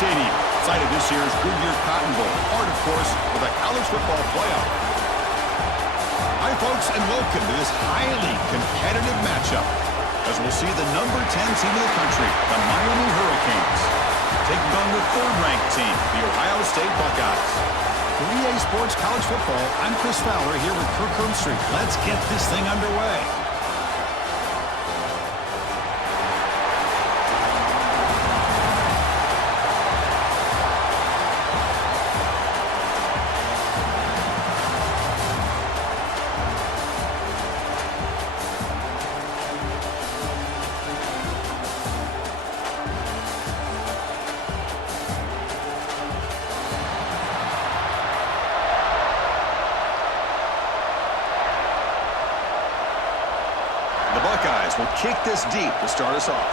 Stadium, site of this year's Goodyear Cotton Bowl, part, of course, of the college football playoff. Hi, folks, and welcome to this highly competitive matchup, as we'll see the number 10 team in the country, the Miami Hurricanes, taking on the third-ranked team, the Ohio State Buckeyes. For EA Sports College Football, I'm Chris Fowler here with Kirk Herbstreit. Let's get this thing underway. The Buckeyes will kick this deep to start us off.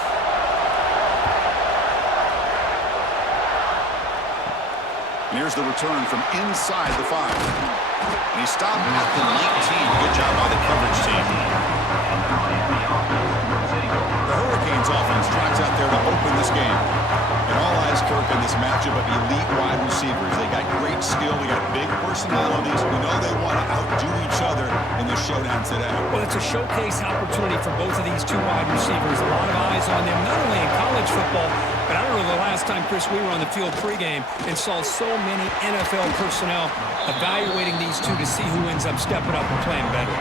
And here's the return from inside the 5. And he stopped at the 19. Good job by the coverage team. The Hurricanes offense trots out there to open this game. And all eyes, Kirk, in this matchup of elite wide receivers. They got great skill. They got big personalities. We know they want to outdo each other in the showdown today. Well, it's a showcase opportunity for both of these two wide receivers. A lot of eyes on them, not only in college football, but I remember the last time, Chris, we were on the field pregame and saw so many NFL personnel evaluating these two to see who ends up stepping up and playing better.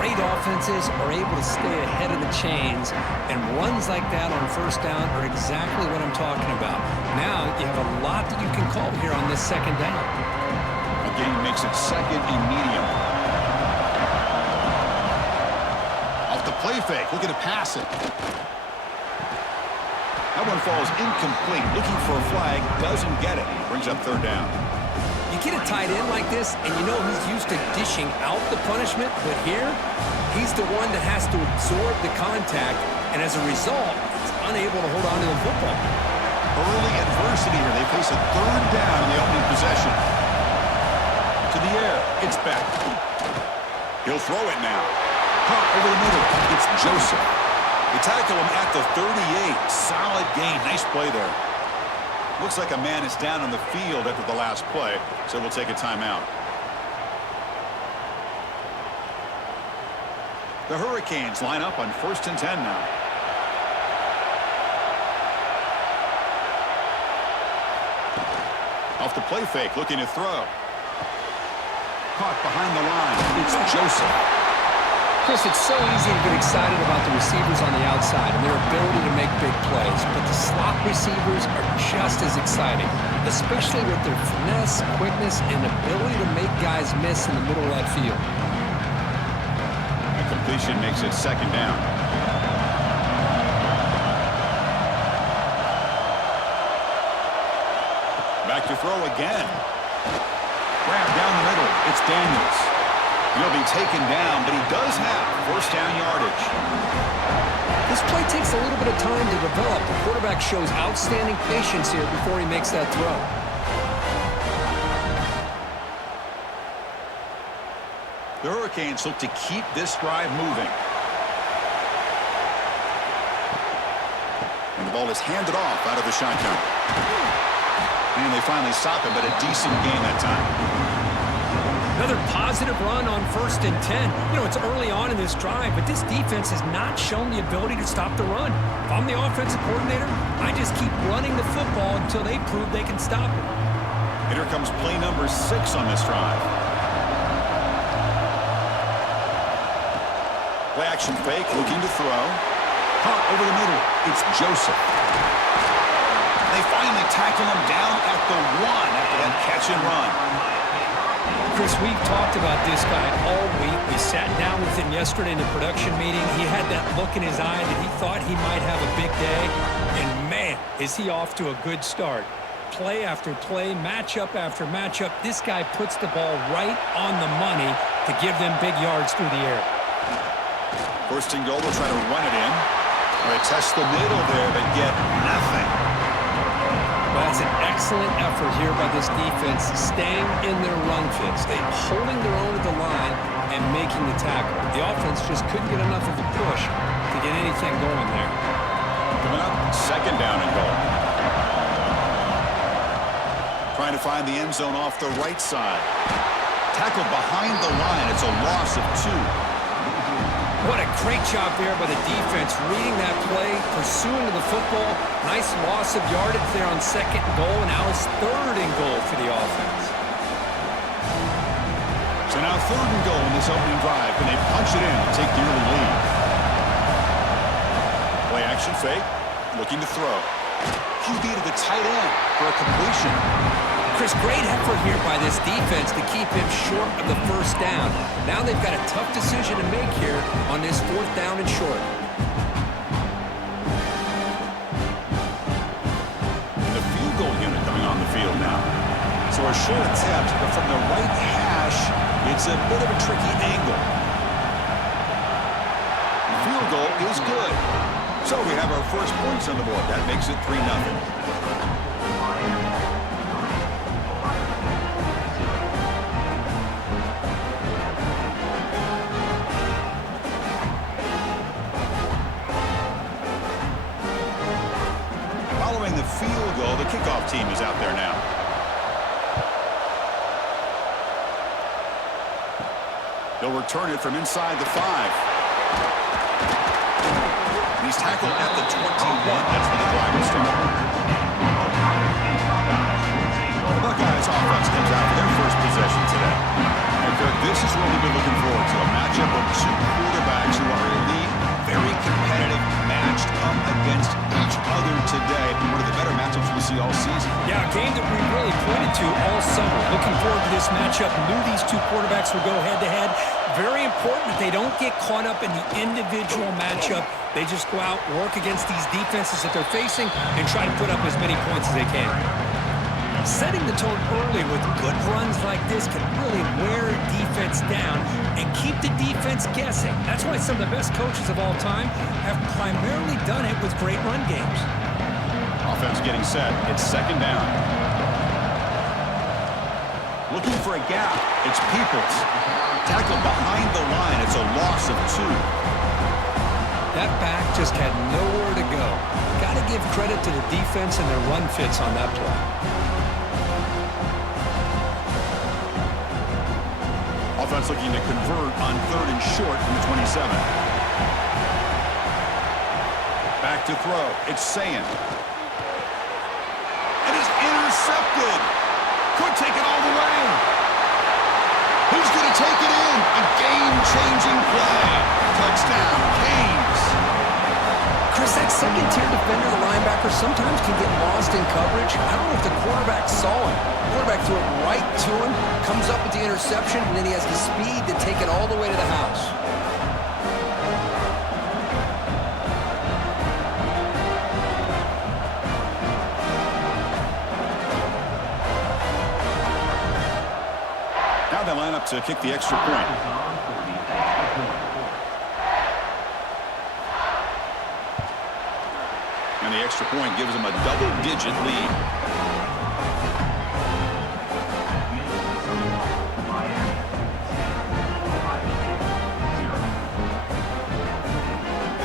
Great offenses are able to stay ahead of the chains, and runs like that on first down are exactly what I'm talking about. Now you have a lot that you can call here on this second down. The game makes it second and medium. Off the play fake, looking to pass it. That one falls incomplete. Looking for a flag, doesn't get it. Brings up third down. You get a tight end like this, and you know he's used to dishing out the punishment, but here, he's the one that has to absorb the contact, and as a result, he's unable to hold on to the football. Early adversity here. They face a third down in the opening possession. To the air. It's back. He'll throw it now. Caught over the middle. It's Joseph. They tackle him at the 38. Solid gain. Nice play there. Looks like a man is down on the field after the last play, so we'll take a timeout. The Hurricanes line up on 1st and 10 now. Off the play fake, looking to throw. Caught behind the line. It's Joseph. Chris, it's so easy to get excited about the receivers on the outside and their ability to make big plays, but the slot receivers are just as exciting, especially with their finesse, quickness, and ability to make guys miss in the middle of that field. The completion makes it second down. Back to throw again. Grab down the middle. It's Daniels. He'll be taken down, but he does have first down yardage. This play takes a little bit of time to develop. The quarterback shows outstanding patience here before he makes that throw. The Hurricanes look to keep this drive moving. And the ball is handed off out of the shotgun. And they finally stop him, but a decent game that time. Another positive run on 1st and 10. You know, it's early on in this drive, but this defense has not shown the ability to stop the run. If I'm the offensive coordinator, I just keep running the football until they prove they can stop it. And here comes play number 6 on this drive. Play action fake, looking to throw. Caught over the middle. It's Joseph. They finally tackle him down at the 1 after that catch and run. Chris, we've talked about this guy all week. We sat down with him yesterday in the production meeting. He had that look in his eye that he thought he might have a big day. And, man, is he off to a good start. Play after play, matchup after matchup. This guy puts the ball right on the money to give them big yards through the air. First and goal, they'll try to run it in. They test the middle there, but get nothing. Well, that's an excellent effort here by this defense, staying in their run fits. They're holding their own at the line and making the tackle. The offense just couldn't get enough of a push to get anything going there. Coming up, second down and goal. Trying to find the end zone off the right side. Tackled behind the line. It's a loss of 2. What a great job there by the defense, reading that play, pursuing to the football. Nice loss of yardage there on 2nd and goal, and now it's 3rd and goal for the offense. So now 3rd and goal in this opening drive. Can they punch it in and take the early lead? Play action fake. Looking to throw. QB to the tight end for a completion. Chris, great effort here by this defense to keep him short of the 1st down. Now they've got a tough decision to make here on this 4th down and short. The field goal unit coming on the field now. So a short attempt, but from the right hash, it's a bit of a tricky angle. The field goal is good. So we have our first points on the board. That makes it 3-0. Following the field goal, the kickoff team is out there now. He'll return it from inside the 5. He's tackled at the 21. That's where the drive will start. The Buckeyes offense comes out for their first possession today. And Kirk, this is what we've been looking forward to. A matchup of 2 quarterbacks who are elite, very competitive, matched up against each other today. One of the better matchups we see all season. Yeah, a game that we really pointed to all summer. Looking forward to this matchup. Knew these 2 quarterbacks would go head-to-head. Very important that they don't get caught up in the individual matchup. They just go out, work against these defenses that they're facing, and try to put up as many points as they can. Setting the tone early with good runs like this can really wear a defense down and keep the defense guessing. That's why some of the best coaches of all time have primarily done it with great run games. Offense getting set. It's 2nd down. Looking for a gap. It's Peoples. Tackled behind the line. It's a loss of 2. That back just had nowhere to go. Got to give credit to the defense and their run fits on that play. Offense looking to convert on 3rd and short from the 27. Back to throw. It's Sayan. It is intercepted. Could take it all the way. Who's going to take it in? A game-changing play. Touchdown, Canes. Chris, that second-tier defender, the linebacker, sometimes can get lost in coverage. I don't know if the quarterback saw him. The quarterback threw it right to him, comes up with the interception, and then he has the speed to take it all the way to the house. Now they line up to kick the extra point. And the extra point gives them a double-digit lead.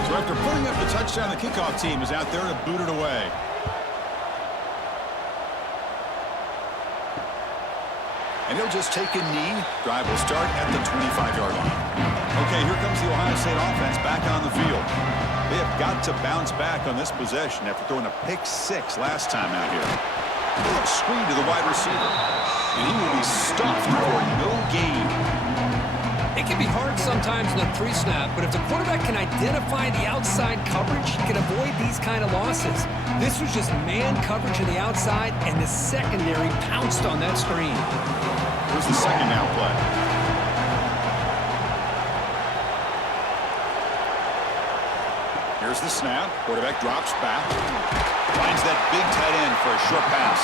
So after putting up the touchdown, the kickoff team is out there to boot it away. And he'll just take a knee. Drive will start at the 25-yard line. Okay, here comes the Ohio State offense back on the field. They have got to bounce back on this possession after throwing a pick-6 last time out here. A little screen to the wide receiver. And he will be stuffed for no gain. It can be hard sometimes in a 3-snap, but if the quarterback can identify the outside coverage, he can avoid these kind of losses. This was just man coverage on the outside, and the secondary pounced on that screen. Here's the 2nd down play. Here's the snap. Quarterback drops back. Finds that big tight end for a short pass.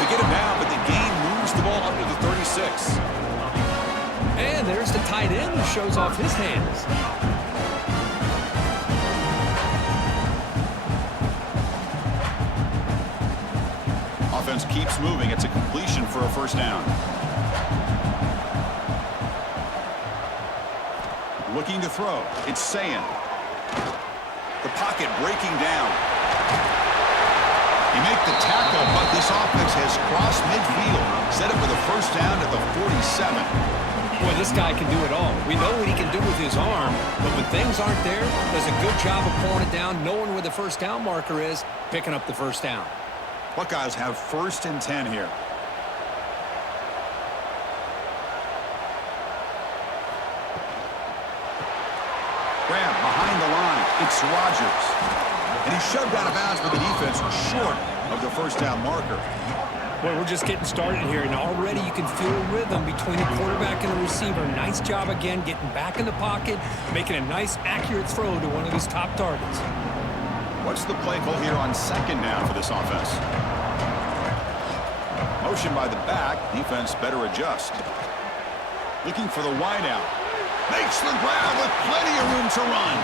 They get him down, but the gain moves the ball up to the 36. And there's the tight end who shows off his hands. Offense keeps moving. It's a completion for a 1st down. Looking to throw. It's Sayan. The pocket breaking down. He made the tackle, but this offense has crossed midfield. Set up with a first down at the 47. Boy, this guy can do it all. We know what he can do with his arm, but when things aren't there, does a good job of pulling it down, knowing where the first down marker is, picking up the first down. Buckeyes have 1st and 10 here. Grab behind the line. It's Rodgers. And he's shoved out of bounds with the defense short of the first down marker. Well, we're just getting started here, and already you can feel a rhythm between the quarterback and the receiver. Nice job again getting back in the pocket, making a nice, accurate throw to one of his top targets. What's the play call here on 2nd down for this offense? Motion by the back. Defense better adjust. Looking for the wideout. Makes the grab with plenty of room to run.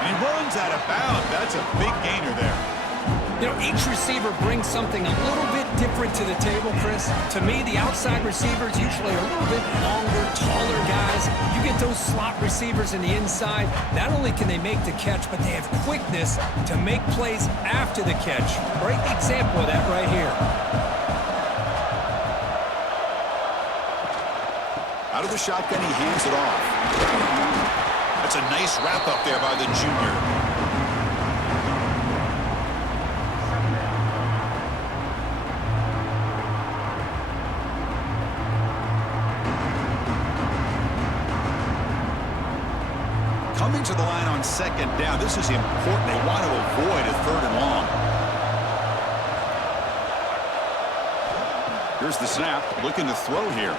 And he runs out of bounds. That's a big gainer there. You know, each receiver brings something a little bit different to the table, Chris. To me, the outside receivers usually are a little bit longer, taller guys. You get those slot receivers in the inside, not only can they make the catch, but they have quickness to make plays after the catch. Great example of that right here. Out of the shotgun, he hands it off. That's a nice wrap up there by the junior. Coming to the line on 2nd down. This is important. They want to avoid a 3rd and long. Here's the snap. Looking to throw here.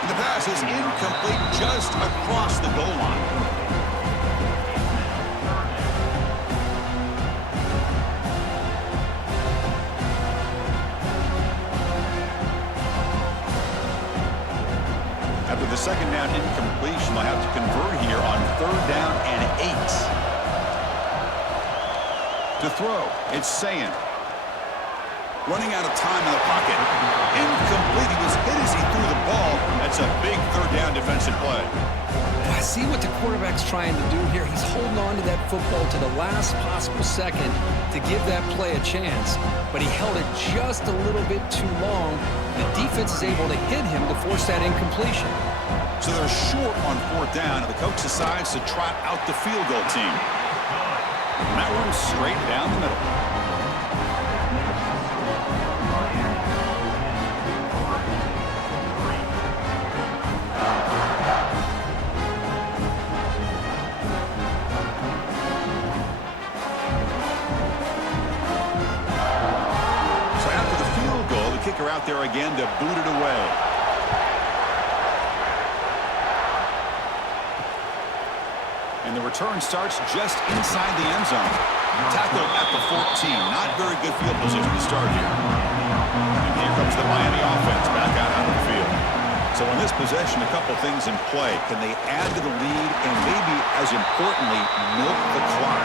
And the pass is incomplete just across the goal line. After the 2nd down incompletion, they'll have to convert here on 3rd down and 8. To throw, it's Sayin. Running out of time in the pocket. Incomplete. He was hit as he threw the ball. That's a big 3rd down defensive play. I see what the quarterback's trying to do here. He's holding on to that football to the last possible second to give that play a chance, but he held it just a little bit too long. The defense is able to hit him to force that incompletion. So they're short on 4th down, and the coach decides to trot out the field goal team. And that one's straight down the middle. Kicker out there again to boot it away. And the return starts just inside the end zone. Tackled at the 14. Not very good field position to start here. And here comes the Miami offense back out on the field. So in this possession, a couple things in play. Can they add to the lead and maybe, as importantly, milk the clock?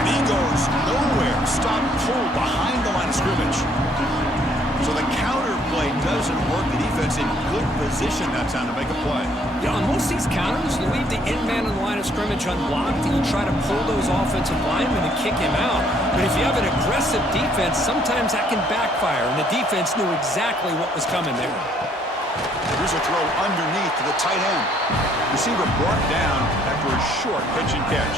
And he goes nowhere. Stop pull behind the line of scrimmage. So the counter play doesn't work. The defense in good position that time to make a play. Yeah, on most of these counters, you leave the in man on the line of scrimmage unblocked and you try to pull those offensive linemen and kick him out. But if you have an aggressive defense, sometimes that can backfire, and the defense knew exactly what was coming there. Here's a throw underneath to the tight end. Receiver brought down after a short pitch and catch.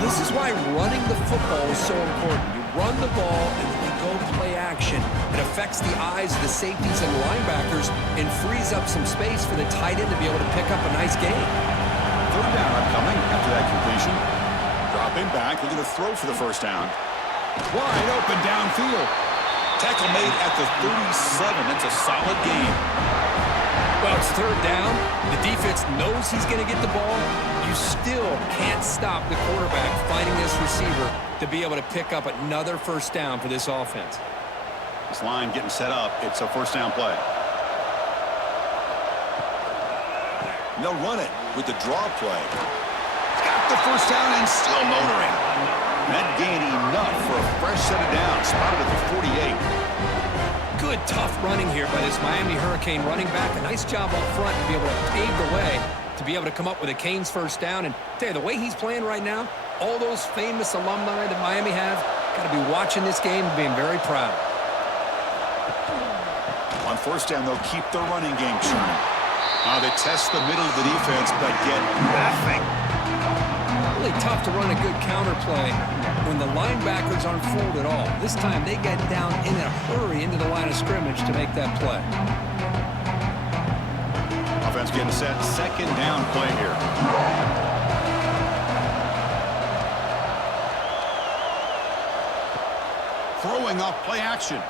This is why running the football is so important. You run the ball and then you go play action. It affects the eyes of the safeties and linebackers and frees up some space for the tight end to be able to pick up a nice gain. 3rd down upcoming after that completion. Dropping back, looking to throw for the first down. Wide open downfield. Tackle made at the 37. That's a solid gain. Well, it's 3rd down. The defense knows he's going to get the ball. You still can't stop the quarterback finding this receiver to be able to pick up another first down for this offense. This line getting set up. It's a first down play. And they'll run it with the draw play. Got the first down and still motoring. That gain enough for a fresh set of downs. Spotted at the 48. Good, tough running here by this Miami Hurricane running back. A nice job up front to be able to pave the way to be able to come up with a Canes first down. And tell you, the way he's playing right now, all those famous alumni that Miami have, Got to be watching this game and being very proud. On first down, they'll keep their running game churning. They test the middle of the defense, but get nothing. Really tough to run a good counter play when the linebackers aren't fooled at all. This time they get down in a hurry into the line of scrimmage to make that play. Offense getting set. Second down play here. Throwing off play action.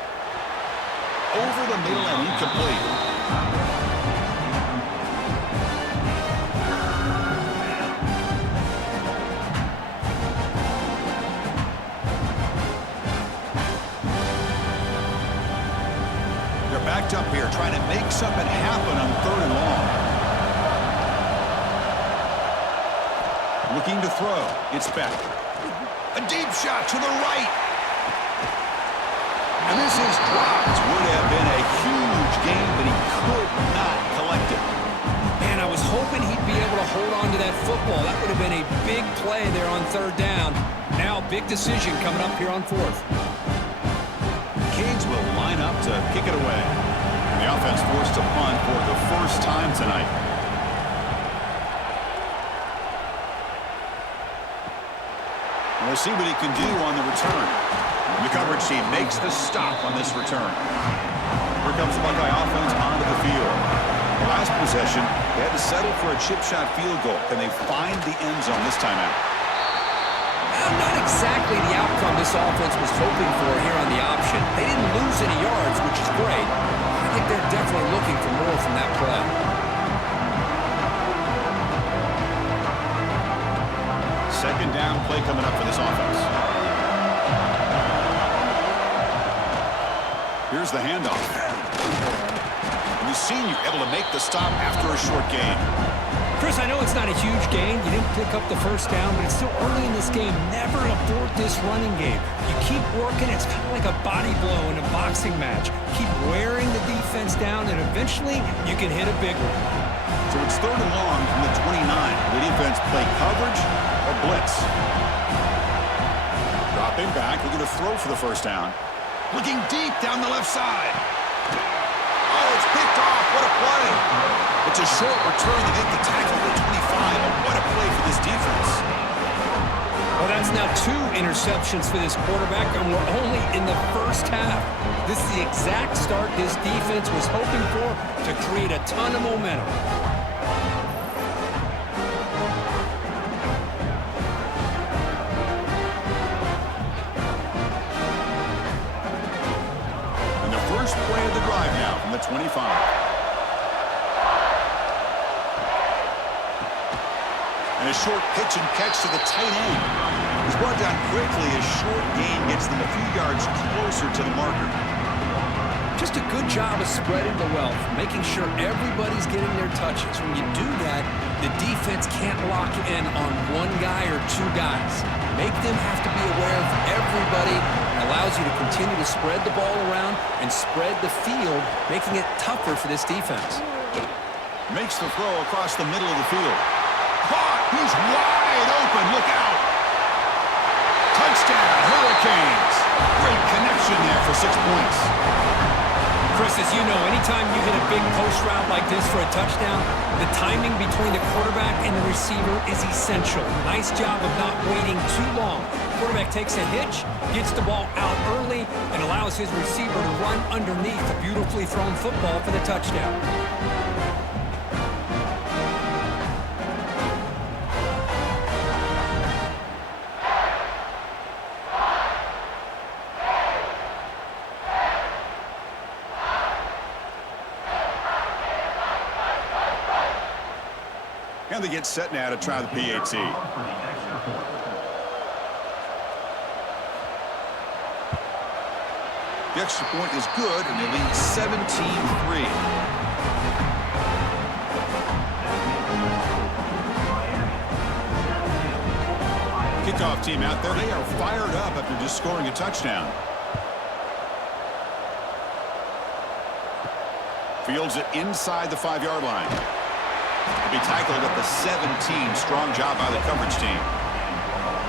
Over the middle and incomplete. Backed up here, trying to make something happen on third and long. Looking to throw. It's back. A deep shot to the right. And this is dropped. Would have been a huge game, but he could not collect it. Man, I was hoping he'd be able to hold on to that football. That would have been a big play there on third down. Now, big decision coming up here on fourth. Canes will line up to kick it away. And the offense forced to punt for the first time tonight. And we'll see what he can do on the return. And the coverage team makes the stop on this return. Here comes the Buckeye offense onto the field. The last possession, they had to settle for a chip shot field goal. Can they find the end zone this time out? Not exactly the outcome this offense was hoping for here on the option. They didn't lose any yards, which is great. I think they're definitely looking for more from that play. Second down play coming up for this offense. Here's the handoff. And the senior able to make the stop after a short gain. Chris, I know it's not a huge gain. You didn't pick up the first down, but it's still early in this game. Never abort this running game. You keep working. It's kind of like a body blow in a boxing match. Keep wearing the defense down, and eventually you can hit a big one. So it's third and long from the 29. The defense play coverage or blitz. Dropping back, looking to throw for the first down. Looking deep down the left side. Oh, it's picked off. What a play. It's a short return to make the tackle at the 25. But what a play for this defense. Well, that's now 2 interceptions for this quarterback, and we're only in the first half. This is the exact start this defense was hoping for to create a ton of momentum. And the first play of the drive now from the 25. And a short pitch and catch to the tight end. He's brought down quickly. A short gain gets them a few yards closer to the marker. Just a good job of spreading the wealth, making sure everybody's getting their touches. When you do that, the defense can't lock in on one guy or 2 guys. Make them have to be aware of everybody. It allows you to continue to spread the ball around and spread the field, making it tougher for this defense. Makes the throw across the middle of the field. He's wide open. Look out. Touchdown, Hurricanes. Great connection there for 6 points. Chris, as you know, anytime you hit a big post route like this for a touchdown, the timing between the quarterback and the receiver is essential. Nice job of not waiting too long. Quarterback takes a hitch, gets the ball out early, and allows his receiver to run underneath the beautifully thrown football for the touchdown. And they get set now to try the PAT. The extra point is good, and they lead 17-3. Kickoff team out there. They are fired up after just scoring a touchdown. Fields it inside the 5-yard line. To be tackled at the 17. Strong job by the coverage team.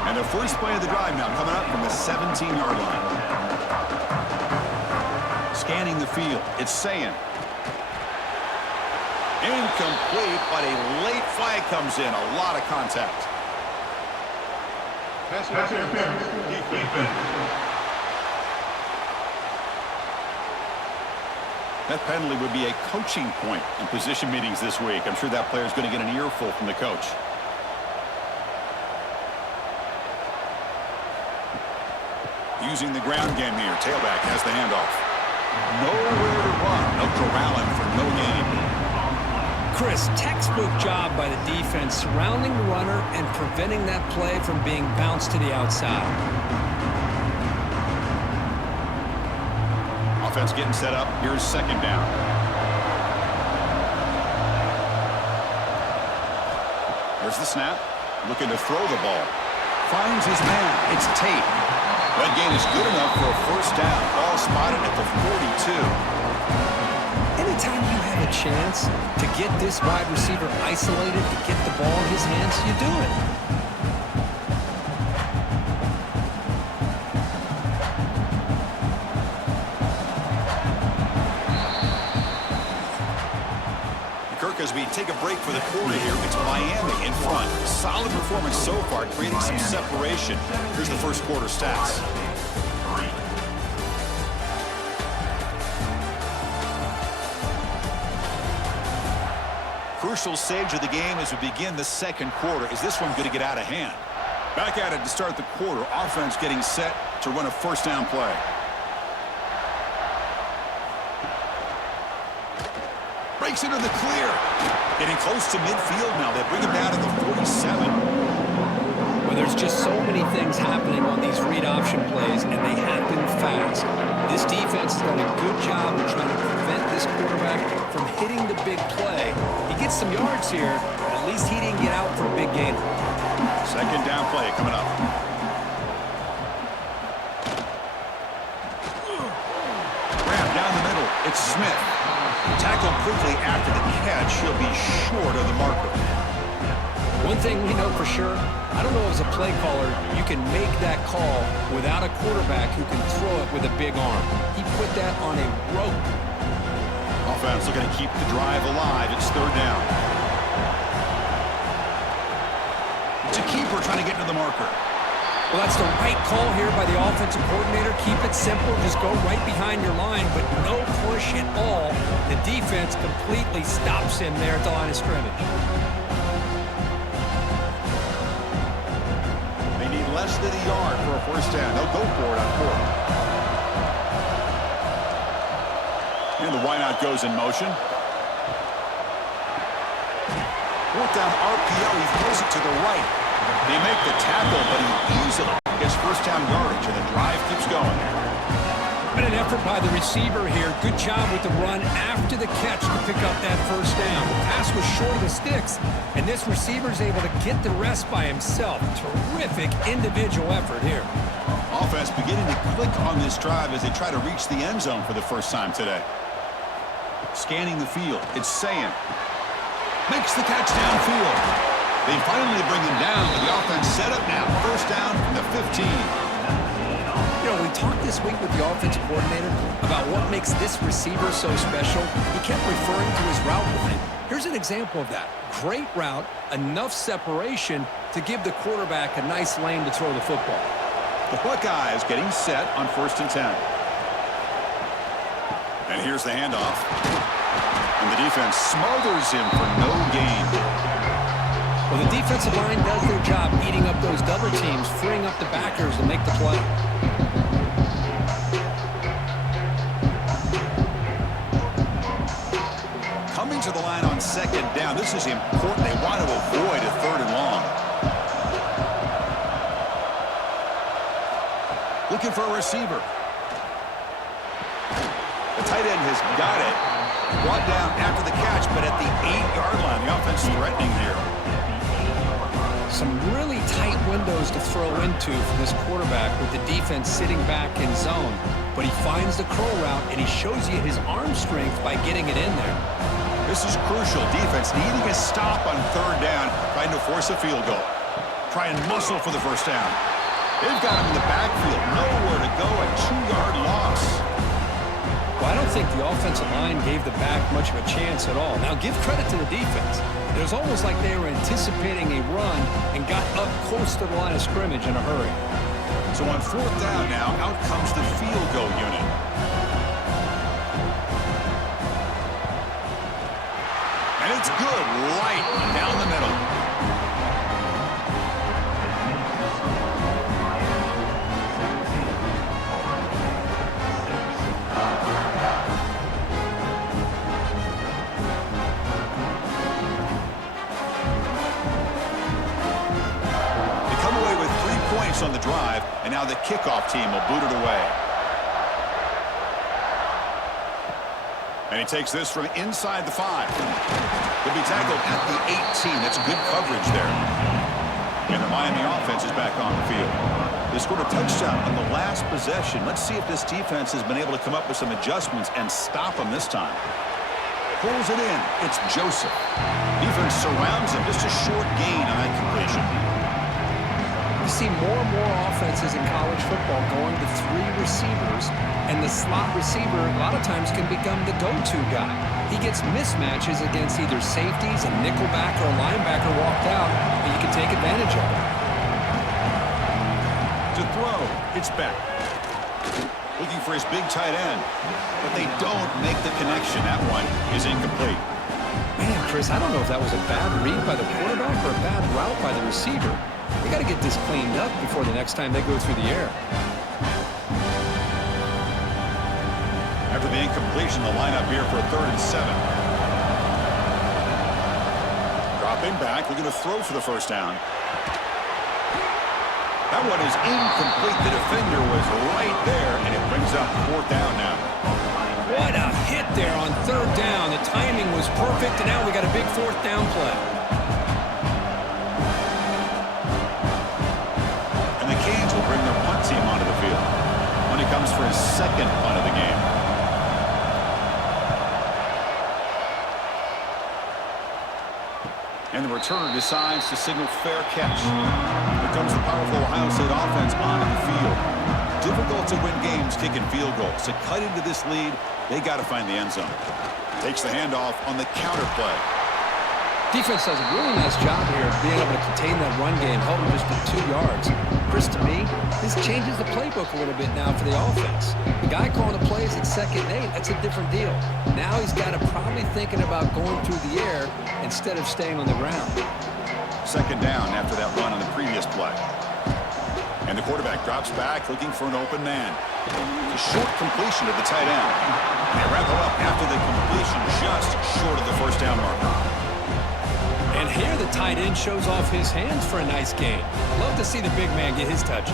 And the first play of the drive now coming up from the 17-yard line. Scanning the field, it's saying. Incomplete, but a late flag comes in. A lot of contact. That penalty would be a coaching point in position meetings this week. I'm sure that player is going to get an earful from the coach. Using the ground game here. Tailback has the handoff. Nowhere to run. No corralling for no gain. Chris, textbook job by the defense surrounding the runner and preventing that play from being bounced to the outside. Offense getting set up. Here's second down. There's the snap. Looking to throw the ball. Finds his man. It's Tate. That gain is good enough for a first down. Ball spotted at the 42. Anytime you have a chance to get this wide receiver isolated, to get the ball in his hands, you do it. Kirk, as we take a break for the quarter here, it's Miami in front. Solid performance so far, creating some separation. Here's the first quarter stats. Crucial stage of the game as we begin the second quarter. Is this one going to get out of hand? Back at it to start the quarter. Offense getting set to run a first down play. Breaks into the clear. Getting close to midfield now. They bring him down to the 47. Well, there's just so many things happening on these read option plays, and they happen fast. This defense has done a good job of trying to prevent this quarterback from hitting the big play. He gets some yards here, but at least he didn't get out for a big gain. Second down play coming up. Grab down the middle. It's Smith. Tackled quickly after the catch. He'll be short of the marker. One thing we know for sure, I don't know as a play caller, you can make that call without a quarterback who can throw it with a big arm. He put that on a rope. Offense looking to keep the drive alive. It's third down. It's a keeper trying to get to the marker. Well, that's the right call here by the offensive coordinator. Keep it simple. Just go right behind your line, but no push at all. The defense completely stops him there at the line of scrimmage. They need less than a yard for a first down. They'll go for it on fourth. And the wideout goes in motion. Fourth down RPO. He throws it to the right. They make the tackle, but he easily gets first down yardage, and the drive keeps going. But an effort by the receiver here. Good job with the run after the catch to pick up that first down. The pass was short of the sticks, and this receiver's able to get the rest by himself. Terrific individual effort here. Offense beginning to click on this drive as they try to reach the end zone for the first time today. Scanning the field. It's Sayan. Makes the catch downfield. They finally bring him down, but the offense set up now. First down from the 15. You know, we talked this week with the offensive coordinator about what makes this receiver so special. He kept referring to his route running. Here's an example of that. Great route, enough separation to give the quarterback a nice lane to throw the football. The Buckeyes getting set on 1st and 10. And here's the handoff. And the defense smothers him for no gain. Well, the defensive line does their job eating up those double teams, freeing up the backers to make the play. Coming to the line on second down. This is important. They want to avoid a third and long. Looking for a receiver. The tight end has got it. Brought down after the catch, but at the 8-yard line, the offense threatening here. Some really tight windows to throw into for this quarterback with the defense sitting back in zone. But he finds the curl route, and he shows you his arm strength by getting it in there. This is crucial. Defense needing a stop on third down, trying to force a field goal. Try and muscle for the first down. They've got him in the backfield. Nowhere to go. A 2-yard loss. Well, I don't think the offensive line gave the back much of a chance at all. Now, give credit to the defense. It was almost like they were anticipating a run and got up close to the line of scrimmage in a hurry. So on 4th down now, out comes the field goal unit. And it's good, right down the middle. On the drive, and now the kickoff team will boot it away. And he takes this from inside the 5. He'll be tackled at the 18. That's good coverage there. And the Miami offense is back on the field. They scored a touchdown on the last possession. Let's see if this defense has been able to come up with some adjustments and stop them this time. Pulls it in. It's Joseph. Defense surrounds him. Just a short gain on that completion. You see more and more offenses in college football going to 3 receivers, and the slot receiver a lot of times can become the go-to guy. He gets mismatches against either safeties, a nickelback, or a linebacker walked out, and you can take advantage of it. To throw, it's back. Looking for his big tight end, but they don't make the connection. That one is incomplete. Man, Chris, I don't know if that was a bad read by the quarterback or a bad route by the receiver. They got to get this cleaned up before the next time they go through the air. After the incompletion, the lineup here for 3rd and 7. Dropping back, looking to throw for the first down. That one is incomplete. The defender was right there, and it brings up 4th down now. What a hit there on 3rd down. The timing was perfect, and now we got a big 4th down play. Bring their punt team onto the field when he comes for his 2nd punt of the game. And the returner decides to signal fair catch. Here comes the powerful Ohio State offense onto the field. Difficult to win games kicking field goals. To cut into this lead, they got to find the end zone. Takes the handoff on the counter play. Defense does a really nice job here of being able to contain that run game, held him just to 2 yards. Chris, to me, this changes the playbook a little bit now for the offense. The guy calling the plays at 2nd and 8, that's a different deal. Now he's got to probably thinking about going through the air instead of staying on the ground. 2nd down after that run on the previous play. And the quarterback drops back looking for an open man. A short completion to the tight end. They wrap it up after the completion just short of the 1st down marker. And here the tight end shows off his hands for a nice gain. Love to see the big man get his touches.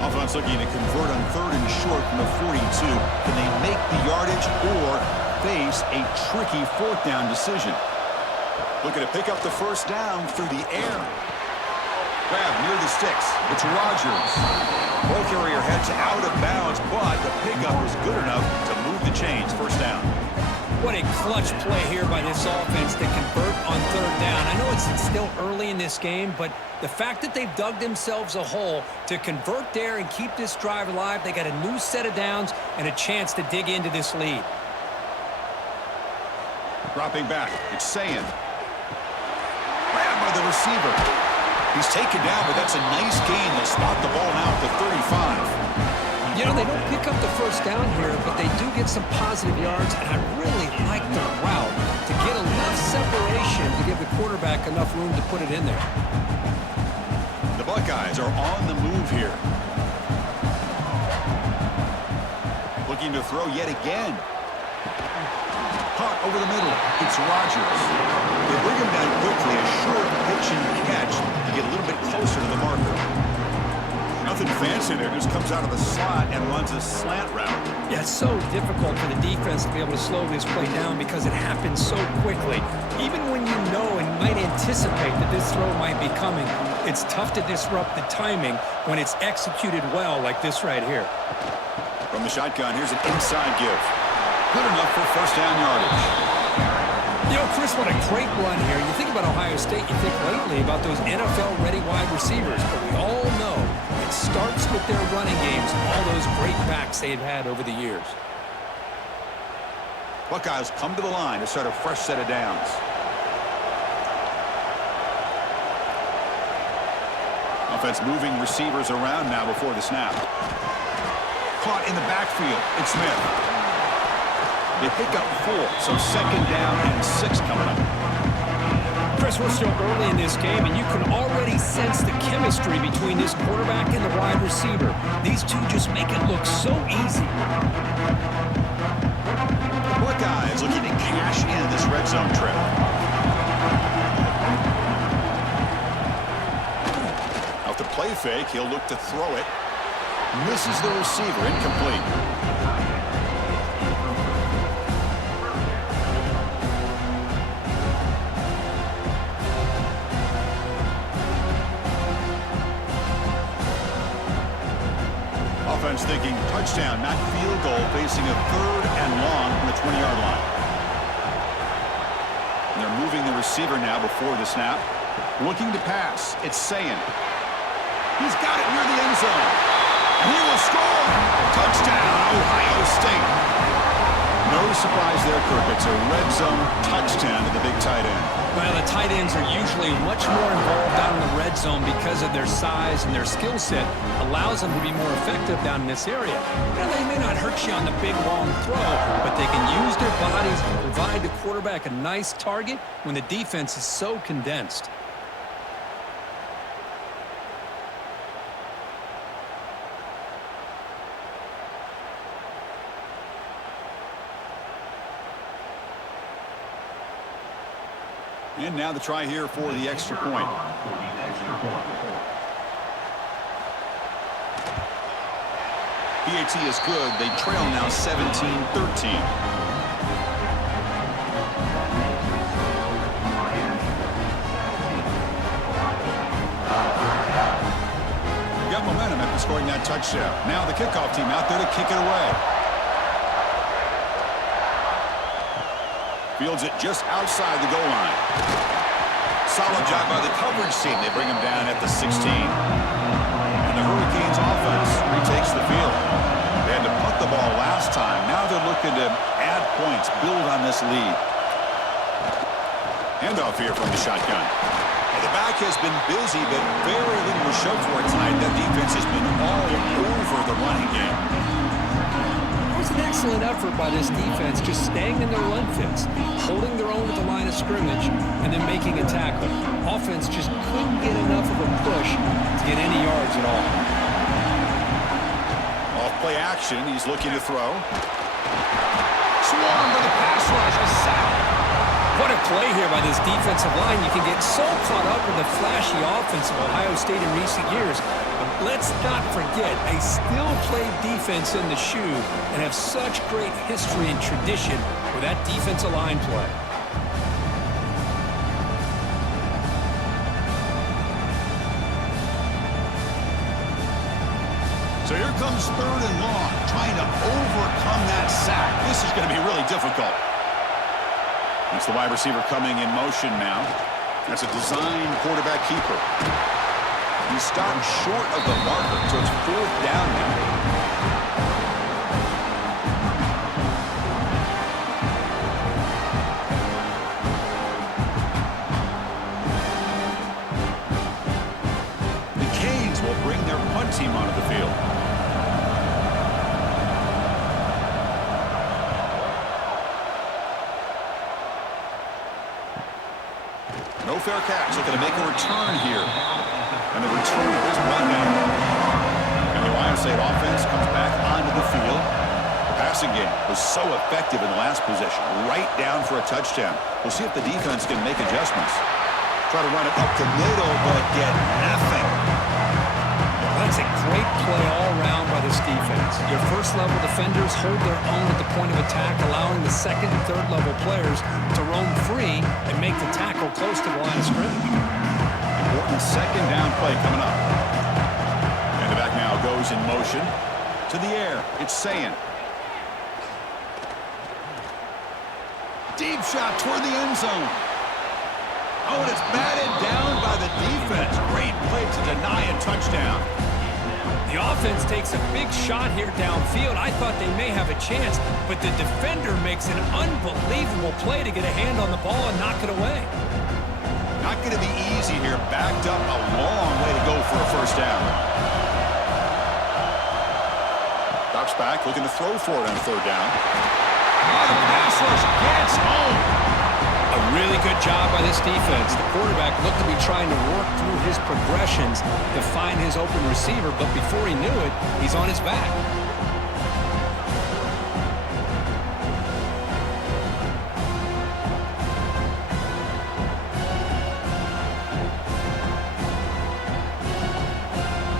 Offense looking to convert on 3rd and short from the 42. Can they make the yardage or face a tricky 4th down decision? Looking to pick up the 1st down through the air. Grab near the sticks. It's Rodgers. Ball carrier heads out of bounds, but the pickup is good enough to move the chains. 1st down. What a clutch play here by this offense to convert on 3rd down. I know it's still early in this game, but the fact that they've dug themselves a hole to convert there and keep this drive alive, they got a new set of downs and a chance to dig into this lead. Dropping back, it's Sayin. Grabbed by the receiver. He's taken down, but that's a nice gain. They'll spot the ball now at the 35. You know, they don't pick up the 1st down here, but they do get some positive yards, and I really like the route to get enough separation to give the quarterback enough room to put it in there. The Buckeyes are on the move here. Looking to throw yet again. Punt over the middle. It's Rodgers. They bring him down quickly. A short pitch and catch to get a little bit closer to the marker. Nothing fancy there. Just comes out of the slot and runs a slant route. Yeah, it's so difficult for the defense to be able to slow this play down because it happens so quickly. Even when you know and might anticipate that this throw might be coming, it's tough to disrupt the timing when it's executed well like this right here. From the shotgun, here's an inside give. Good enough for 1st down yardage. You know, Chris, what a great run here. You think about Ohio State, you think lately about those NFL-ready wide receivers, but we all know it starts with their running games, all those great backs they've had over the years. Buckeyes come to the line to start a fresh set of downs. Offense moving receivers around now before the snap. Caught in the backfield. It's Smith. They pick up 4, so second down and 6 coming up. Chris, we're still early in this game, and you can already sense the chemistry between this quarterback and the wide receiver. These two just make it look so easy. The Buckeyes looking to cash in this red zone trip. Out the play fake, he'll look to throw it. Misses the receiver, incomplete. Offense thinking touchdown, not field goal, facing a 3rd and long from the 20-yard line. And they're moving the receiver now before the snap. Looking to pass. It's Sayin. He's got it near the end zone. And he will score. Touchdown, Ohio State. No surprise there, Kirk. It's a red zone touchdown to the big tight end. Well, the tight ends are usually much more involved down in the red zone because of their size, and their skill set allows them to be more effective down in this area. Now, they may not hurt you on the big, long throw, but they can use their bodies to provide the quarterback a nice target when the defense is so condensed. And now the try here for the extra point. PAT is good. They trail now 17-13. Got momentum after scoring that touchdown. Now the kickoff team out there to kick it away. Fields it just outside the goal line. Solid job by the coverage team. They bring him down at the 16. And the Hurricanes offense retakes the field. They had to punt the ball last time. Now they're looking to add points, build on this lead. Handoff here from the shotgun. And the back has been busy, but very little to show for it tonight. That defense has been all over the running game. An excellent effort by this defense, just staying in their run fits, holding their own at the line of scrimmage, and then making a tackle. Offense just couldn't get enough of a push to get any yards at all. Off play action, he's looking to throw. Swarmed by the pass rush, a sack. What a play here by this defensive line. You can get so caught up in the flashy offense of Ohio State in recent years. But let's not forget, they still play defense in the shoe and have such great history and tradition with that defensive line play. So here comes 3rd and long, trying to overcome that sack. This is going to be really difficult. That's the wide receiver coming in motion now. That's a design quarterback keeper. He stopped short of the marker, so it's 4th down now. The Canes will bring their punt team onto the field. No fair catch. Looking to make a return here. And the return is brought down. And the Ohio State offense comes back onto the field. The passing game was so effective in the last possession. Right down for a touchdown. We'll see if the defense can make adjustments. Try to run it up the middle, but get nothing. That's a great play all around by this defense. Your first-level defenders hold their own at the point of attack, allowing the second and third-level players to roam free and make the tackle close to the line of scrimmage. Important second down play coming up. And the back now goes in motion to the air. It's Sayin. Deep shot toward the end zone. Oh, and it's batted down by the defense. Great play to deny a touchdown. The offense takes a big shot here downfield. I thought they may have a chance, but the defender makes an unbelievable play to get a hand on the ball and knock it away. Not going to be easy here. Backed up a long way to go for a first down. Drops back, looking to throw for it on third down. Oh, the pass rush gets home. A really good job by this defense. The quarterback looked to be trying to work through his progressions to find his open receiver, but before he knew it, he's on his back.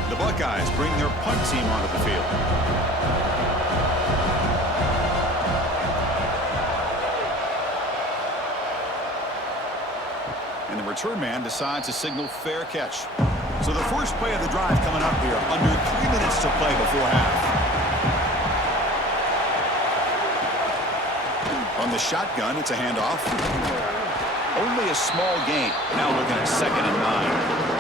The Buckeyes bring their punt team onto the field. And the return man decides to signal fair catch. So the first play of the drive coming up here, under 3 minutes to play before half. On the shotgun, it's a handoff. Only a small gain. Now looking at 2nd and 9.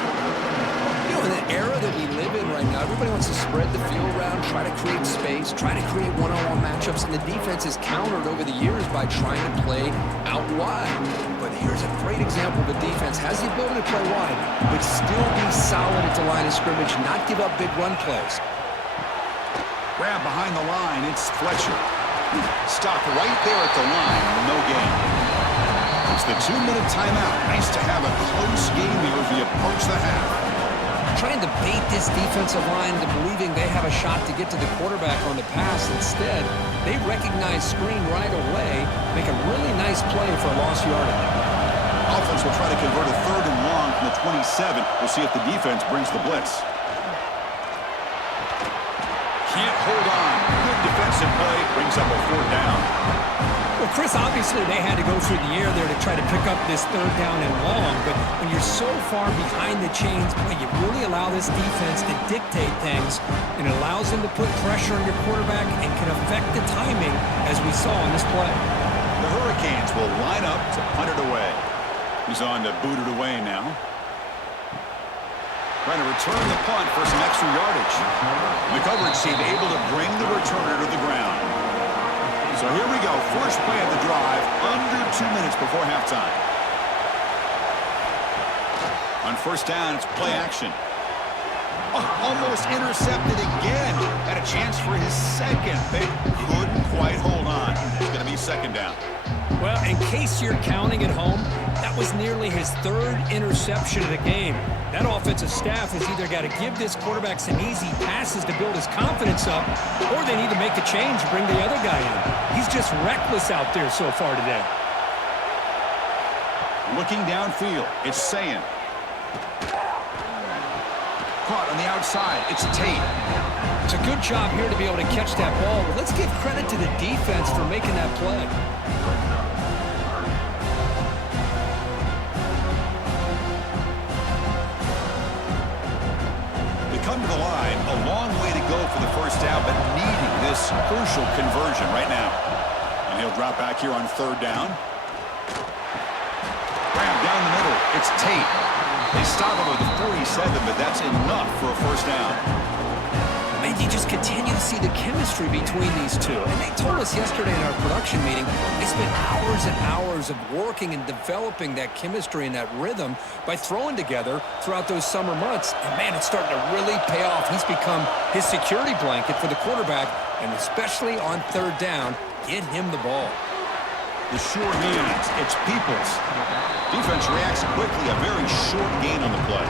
You know, in the era that we live in right now, everybody wants to spread the field around, try to create space, try to create one-on-one matchups, and the defense is countered over the years by trying to play out wide. But here's a great example of a defense has the ability to play wide, but still be solid at the line of scrimmage, not give up big run plays. Grab behind the line, it's Fletcher. Stopped right there at the line, no gain. It's the 2-minute timeout. Nice to have a close game here as we approach the half. Trying to bait this defensive line into believing they have a shot to get to the quarterback on the pass. Instead, they recognize screen right away, make a really nice play for a lost yardage. Offense will try to convert a 3rd and long from the 27. We'll see if the defense brings the blitz. Can't hold on. Good defensive play. Brings up a 4th down. Well, Chris, obviously they had to go through the air there to try to pick up this 3rd down and long, but when you're so far behind the chains, boy, you really allow this defense to dictate things, and it allows them to put pressure on your quarterback and can affect the timing, as we saw on this play. The Hurricanes will line up to punt it away. He's on to boot it away now. Trying to return the punt for some extra yardage. The coverage team able to bring the returner to the ground. So here we go. First play of the drive, under 2 minutes before halftime. On first down, it's play action. Oh, almost intercepted again. Had a chance for his 2nd. They couldn't quite hold on. It's going to be 2nd down. Well, in case you're counting at home, that was nearly his 3rd interception of the game. That offensive staff has either got to give this quarterback some easy passes to build his confidence up, or they need to make a change and bring the other guy in. He's just reckless out there so far today. Looking downfield, it's Sayin. Caught on the outside, it's Tate. It's a good job here to be able to catch that ball, but let's give credit to the defense for making that play. Come to the line, a long way to go for the first down, but needing this crucial conversion right now. And he'll drop back here on 3rd down. Grab down the middle, it's Tate. They stop him with the 47, but that's enough for a first down. And you just continue to see the chemistry between these two. And they told us yesterday in our production meeting, they spent hours and hours of working and developing that chemistry and that rhythm by throwing together throughout those summer months. And, man, it's starting to really pay off. He's become his security blanket for the quarterback, and especially on 3rd down, get him the ball. The sure hands, it's Peoples. Defense reacts quickly, a very short gain on the play.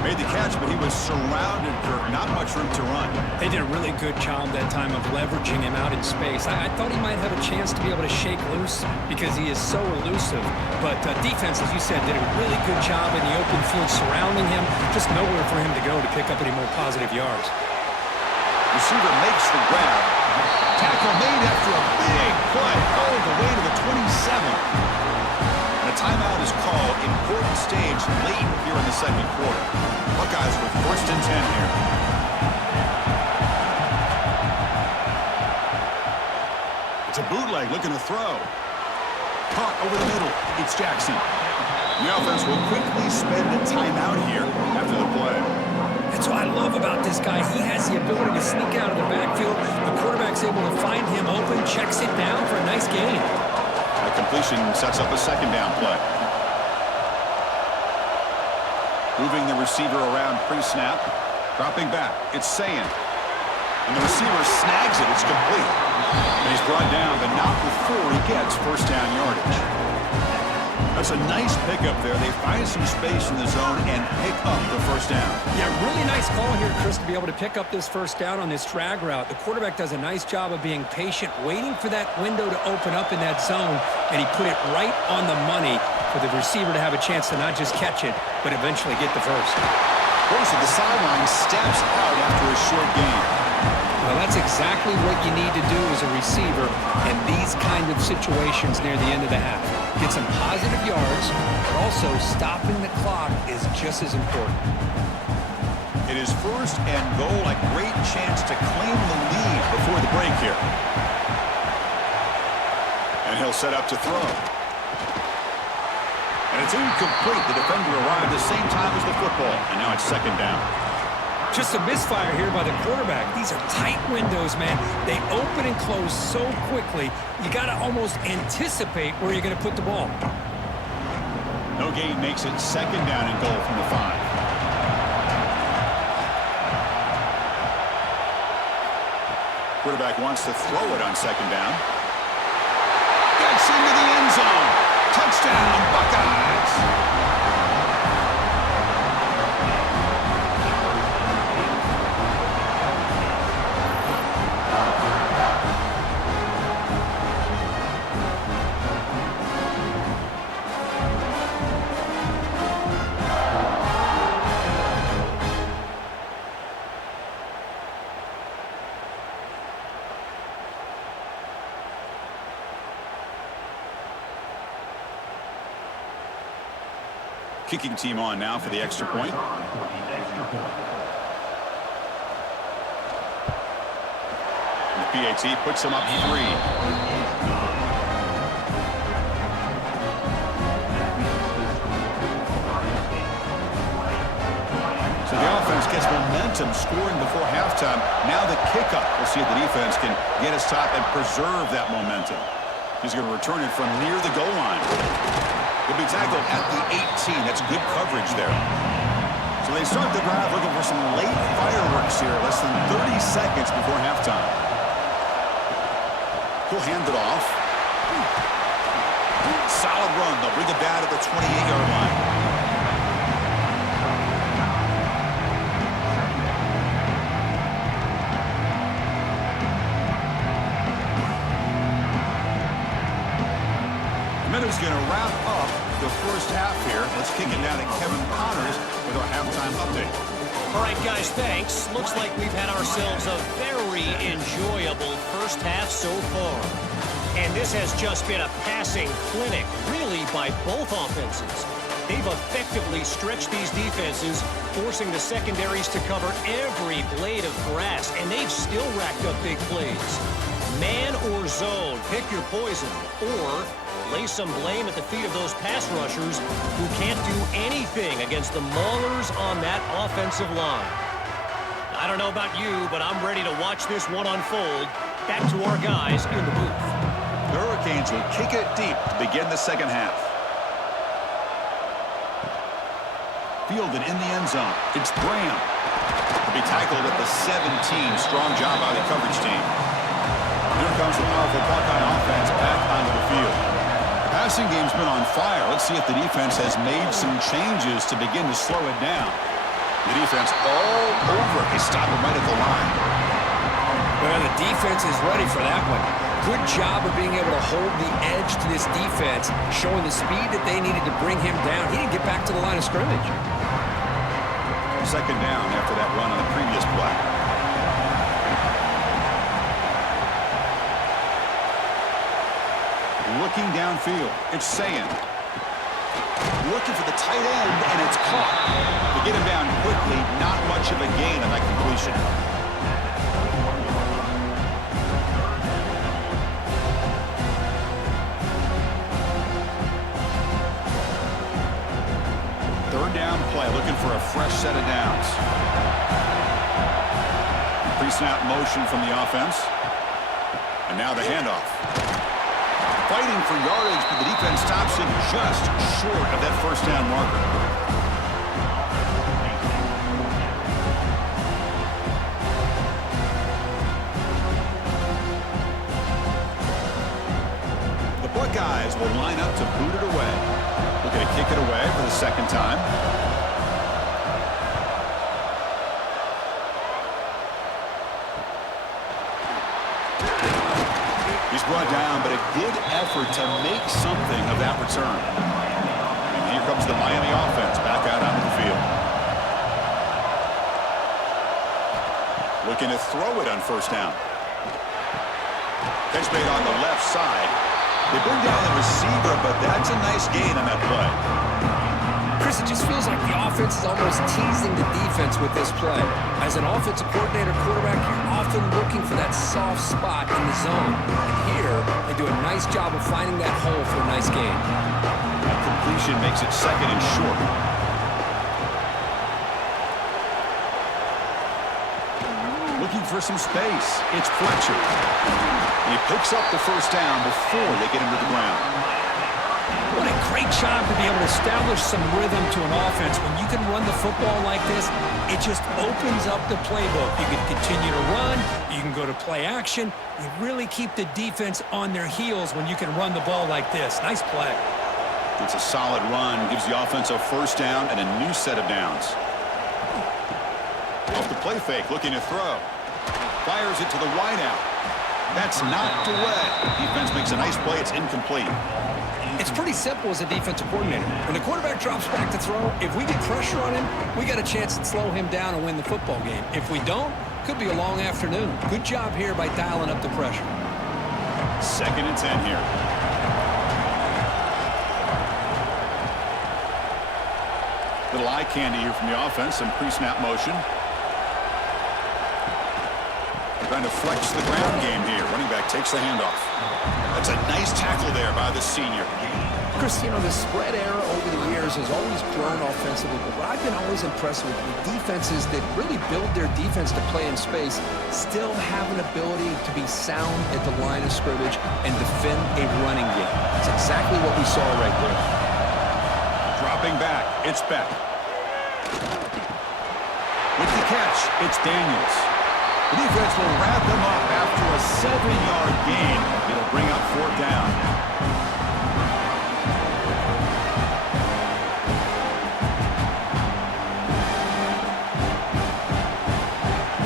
Made the catch, but he was surrounded, Kirk. Not much room to run. They did a really good job that time of leveraging him out in space. I thought he might have a chance to be able to shake loose because he is so elusive. But defense, as you said, did a really good job in the open field surrounding him. Just nowhere for him to go to pick up any more positive yards. Receiver makes the grab. Tackle made after a big play. All the way to the 27. A timeout is called. Important stage late here in the 2nd quarter. Buckeyes with 1st and 10 here. It's a bootleg looking to throw. caught over the middle. It's Jackson. The offense will quickly spend a timeout here after the play. That's what I love about this guy. He has the ability to sneak out of the backfield. The quarterback's able to find him open, checks it down for a nice gain. A completion sets up a second down play. Moving the receiver around pre-snap. Dropping back. It's Sayin. And the receiver snags it. It's complete. And he's brought down, but not before he gets first down yardage. That's a nice pickup there. They find some space in the zone and pick up the first down. Yeah, really nice call here, Chris, to be able to pick up this first down on this drag route. The quarterback does a nice job of being patient, waiting for that window to open up in that zone, and he put it right on the money for the receiver to have a chance to not just catch it, but eventually get the first. Goes to the sideline, steps out after a short gain. Well, that's exactly what you need to do as a receiver in these kind of situations near the end of the half. Get some positive yards, but also stopping the clock is just as important. It is first and goal, a great chance to claim the lead before the break here. And he'll set up to throw. And it's incomplete. The defender arrived the same time as the football, and now it's second down. Just a misfire here by the quarterback. These are tight windows, man. They open and close so quickly, you got to almost anticipate where you're going to put the ball. No gain makes it second down and goal from the 5. Quarterback wants to throw it on second down. Gets into the end zone. Touchdown, Buckeyes. Kicking team on now for the extra point. The PAT puts them up 3. So the offense gets momentum scoring before halftime. Now the kickoff. We'll see if the defense can get his top and preserve that momentum. He's going to return it from near the goal line. He'll be tackled at the 18. That's good coverage there. So they start the drive looking for some late fireworks here. Less than 30 seconds before halftime. He'll hand it off. Solid run. They'll bring it down to the 28-yard line. Is going to wrap up the first half here. Let's kick it down to Kevin Connors with our halftime update. All right, guys, thanks. Looks like we've had ourselves a very enjoyable first half so far. And this has just been a passing clinic, really, by both offenses. They've effectively stretched these defenses, forcing the secondaries to cover every blade of grass, and they've still racked up big plays. Man or zone, pick your poison, or lay some blame at the feet of those pass rushers who can't do anything against the maulers on that offensive line. I don't know about you, but I'm ready to watch this one unfold. Back to our guys in the booth. The Hurricanes will kick it deep to begin the second half. Fielded in the end zone. It's Graham. To be tackled at the 17. Strong job by the coverage team. Here comes the powerful Buckeye offense back onto the field. The passing game's been on fire. Let's see if the defense has made some changes to begin to slow it down. The defense all over. They stop him right at the line. Well, the defense is ready for that one. Good job of being able to hold the edge to this defense, showing the speed that they needed to bring him down. He didn't get back to the line of scrimmage. Second down after that run on the previous play. Looking downfield, it's Sayin. Looking for the tight end, and it's caught. To get him down quickly, not much of a gain on that completion. Third down play, looking for a fresh set of downs. Pre-snap motion from the offense. And now the handoff. Fighting for yardage, but the defense stops it just short of that first down marker. The Buckeyes will line up to boot it away. Looking to kick it away for the second time. He's brought down, but a good effort to make something of that return. And here comes the Miami offense back out onto the field. Looking to throw it on first down. Catch made on the left side. They bring down the receiver, but that's a nice gain on that play. Chris, it just feels like the offense is almost teasing the defense with this play. As an offensive coordinator, quarterback, you're often looking for that soft spot in the zone. And here, they do a nice job of finding that hole for a nice gain. That completion makes it second and short. Looking for some space. It's Fletcher. He picks up the first down before they get him to the ground. What a great job to be able to establish some rhythm to an offense. When you can run the football like this, it just opens up the playbook. You can continue to run. You can go to play action. You really keep the defense on their heels when you can run the ball like this. Nice play. It's a solid run. Gives the offense a first down and a new set of downs. Off the play fake, looking to throw. Fires it to the wideout. That's knocked away. Defense makes a nice play. It's incomplete. It's pretty simple as a defensive coordinator. When the quarterback drops back to throw, if we get pressure on him, we got a chance to slow him down and win the football game. If we don't, could be a long afternoon. Good job here by dialing up the pressure. Second and 10 here. Little eye candy here from the offense. Some pre-snap motion. Trying to flex the ground game here. Running back takes the handoff. That's a nice tackle there by the senior. Chris, you know, the spread era over the years has always grown offensively, but what I've been always impressed with the defenses that really build their defense to play in space still have an ability to be sound at the line of scrimmage and defend a running game. That's exactly what we saw right there. Dropping back, it's Beck. With the catch, it's Daniels. The defense will wrap them up after a 7-yard gain. It'll bring up fourth down.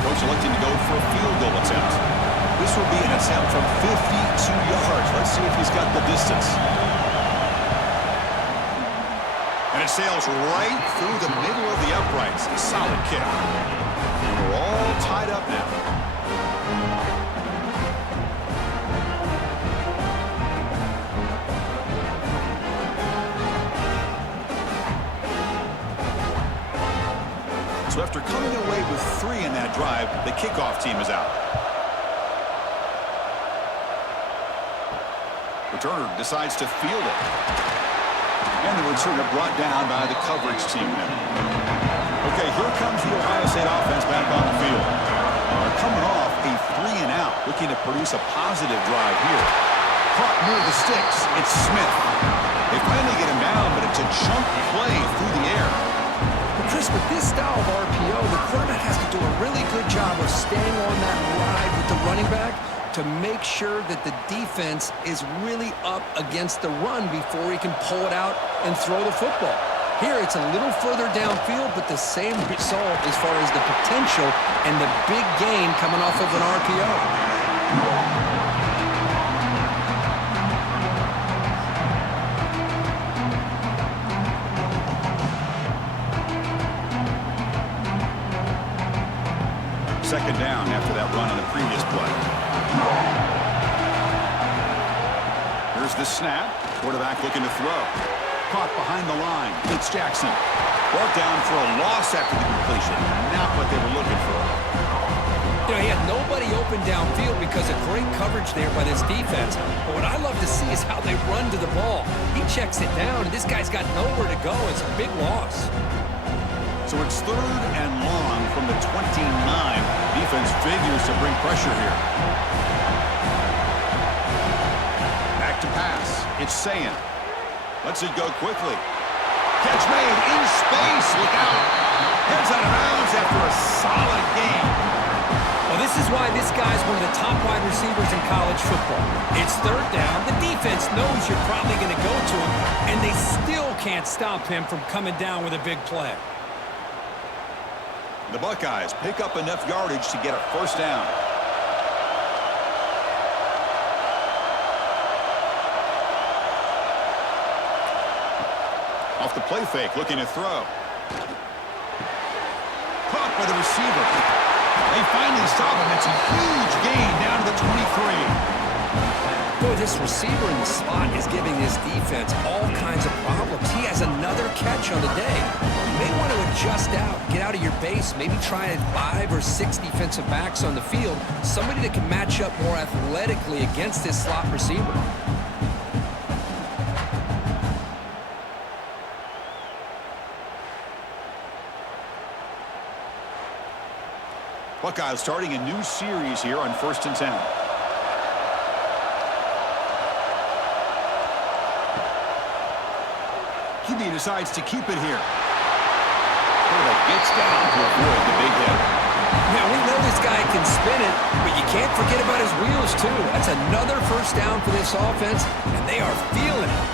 Coach electing to go for a field goal attempt. This will be an attempt from 52 yards. Let's see if he's got the distance. And it sails right through the middle of the uprights. A solid kick. We're all tied up now. So after coming away with 3 in that drive, the kickoff team is out. Returner decides to field it. And the returner brought down by the coverage team there. Okay, here comes the Ohio State offense back on the field. They're coming off a 3-and-out, looking to produce a positive drive here. Caught near the sticks. It's Smith. They finally get him down, but it's a chunk play through the air. But Chris, with this style of RPO, the quarterback has to do a really good job of staying on that ride with the running back to make sure that the defense is really up against the run before he can pull it out and throw the football. Here, it's a little further downfield, but the same result as far as the potential and the big gain coming off of an RPO. Second down after that run on the previous play. Here's the snap. Quarterback looking to throw. Caught behind the line. It's Jackson. Brought down for a loss after the completion. Not what they were looking for. You know, he had nobody open downfield because of great coverage there by this defense. But what I love to see is how they run to the ball. He checks it down, and this guy's got nowhere to go. It's a big loss. So it's 3rd and long from the 29. Defense figures to bring pressure here. Back to pass. It's Sayan. Lets it go quickly. Catch made in space. Look out. Heads out of bounds after a solid game. Well, this is why this guy's one of the top wide receivers in college football. It's 3rd down. The defense knows you're probably going to go to him, and they still can't stop him from coming down with a big play. The Buckeyes pick up enough yardage to get a 1st down. Off the play fake, looking to throw. Caught by the receiver. They finally stop him. It's a huge gain down to the 23. Boy, this receiver in the slot is giving this defense all kinds of problems. He has another catch on the day. You may want to adjust out, get out of your base, maybe try 5 or 6 defensive backs on the field, somebody that can match up more athletically against this slot receiver. Buckeyes starting a new series here on 1st and 10. QB decides to keep it here. Quarterback gets down to avoid the big hit. Now, we know this guy can spin it, but you can't forget about his wheels, too. That's another 1st down for this offense, and they are feeling it.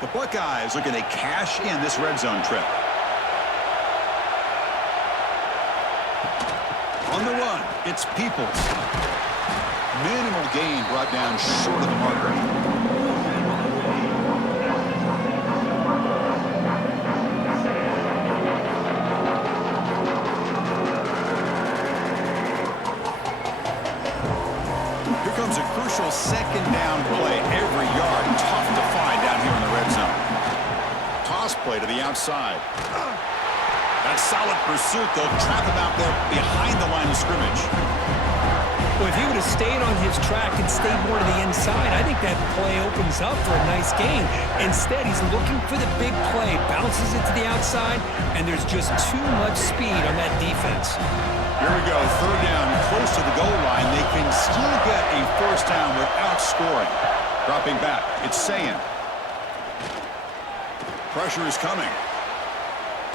The Buckeyes looking to cash in this red zone trip. On the run, it's Peoples. Minimal gain brought down short of the marker. Here comes a crucial 2nd down play. Every yard tough to find down here in the red zone. Toss play to the outside. That solid pursuit, though, trap him out there behind the line of scrimmage. Well, if he would have stayed on his track and stayed more to the inside, I think that play opens up for a nice gain. Instead, he's looking for the big play, bounces it to the outside, and there's just too much speed on that defense. Here we go, 3rd down, close to the goal line. They can still get a 1st down without scoring. Dropping back, it's Sayan. Pressure is coming.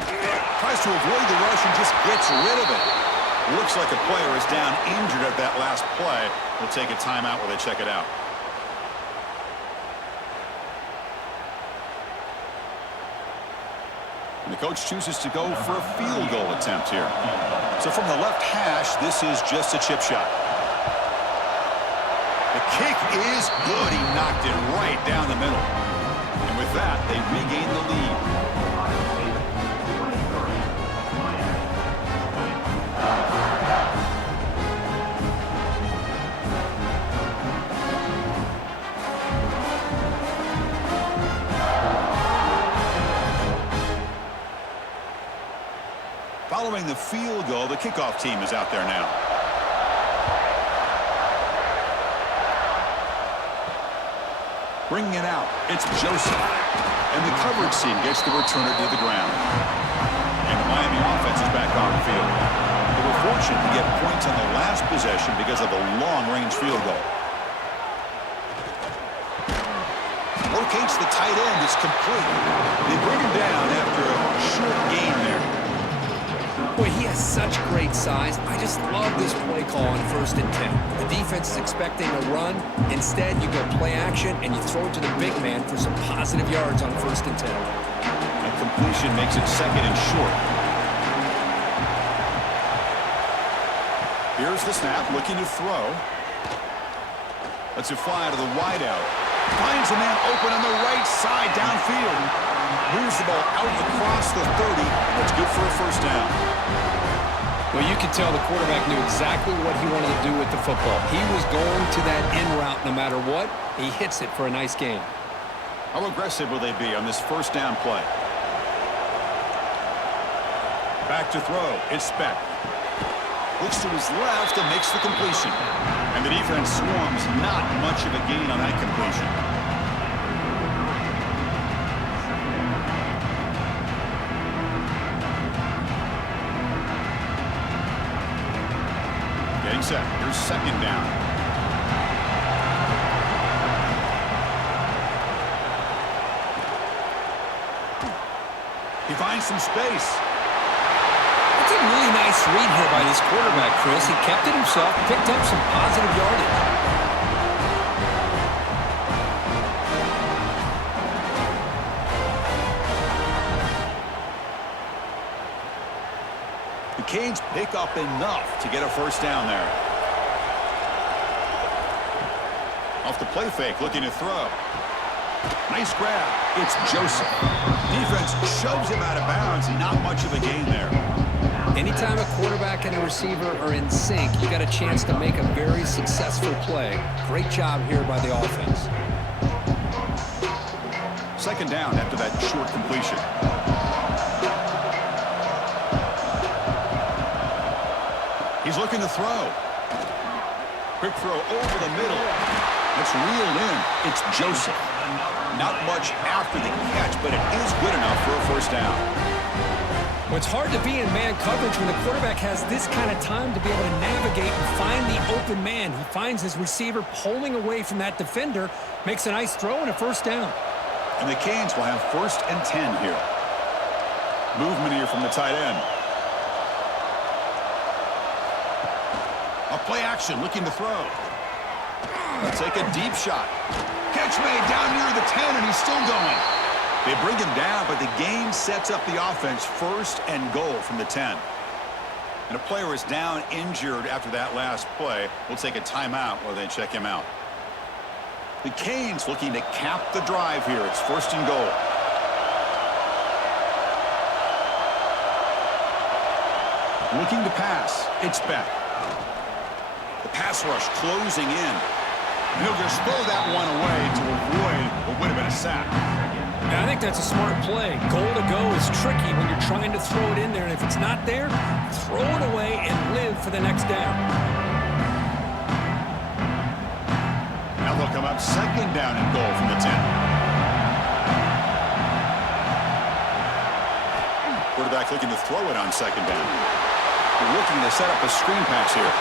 Tries to avoid the rush and just gets rid of it. Looks like a player is down injured at that last play. We'll take a timeout while they check it out. And the coach chooses to go for a field goal attempt here. So from the left hash, this is just a chip shot. The kick is good. He knocked it right down the middle. And with that, they regain the lead. Following the field goal, the kickoff team is out there now. Bringing it out, it's Joseph. And the coverage team gets the returner to the ground. And the Miami offense is back on the field. They were fortunate to get points on the last possession because of a long-range field goal. Locates the tight end, it's complete. They bring him down after a short gain there. Boy, he has such great size. I just love this play call on 1st and 10. The defense is expecting a run. Instead, you go play action, and you throw it to the big man for some positive yards on 1st and 10. A completion makes it 2nd and short. Here's the snap, looking to throw. Lets it fly to the wideout. Finds a man open on the right side downfield. Moves the ball out across the 30. That's good for a 1st down. Well, you could tell the quarterback knew exactly what he wanted to do with the football. He was going to that in route no matter what. He hits it for a nice gain. How aggressive will they be on this 1st down play? Back to throw. It's Speck. Looks to his left and makes the completion. And the defense swarms. Not much of a gain on that completion. Here's second down. He finds some space. That's a really nice read here by this quarterback, Chris. He kept it himself, picked up some positive yardage. The Canes pick up enough to get a first down there. Off the play fake, looking to throw. Nice grab. It's Joseph. Defense shoves him out of bounds, and not much of a gain there. Anytime a quarterback and a receiver are in sync, you got a chance to make a very successful play. Great job here by the offense. Second down after that short completion. He's looking to throw. Quick throw over the middle. It's reeled in. It's Joseph. Not much after the catch, but it is good enough for a first down. Well, it's hard to be in man coverage when the quarterback has this kind of time to be able to navigate and find the open man. He finds his receiver pulling away from that defender, makes a nice throw and a first down. And the Canes will have 1st and 10 here. Movement here from the tight end. A play action, looking to throw. Let's take a deep shot. Catch made down near the 10, and he's still going. They bring him down, but the game sets up the offense 1st and goal from the 10. And a player is down injured after that last play. We'll take a timeout while they check him out. The Canes looking to cap the drive here. It's 1st and goal. Looking to pass. It's Beck. The pass rush closing in. He'll just throw that one away to avoid what would have been a sack. And I think that's a smart play. Goal to go is tricky when you're trying to throw it in there, and if it's not there, throw it away and live for the next down. Now they'll come up 2nd down and goal from the 10. Quarterback looking to throw it on 2nd down. They're looking to set up a screen pass here.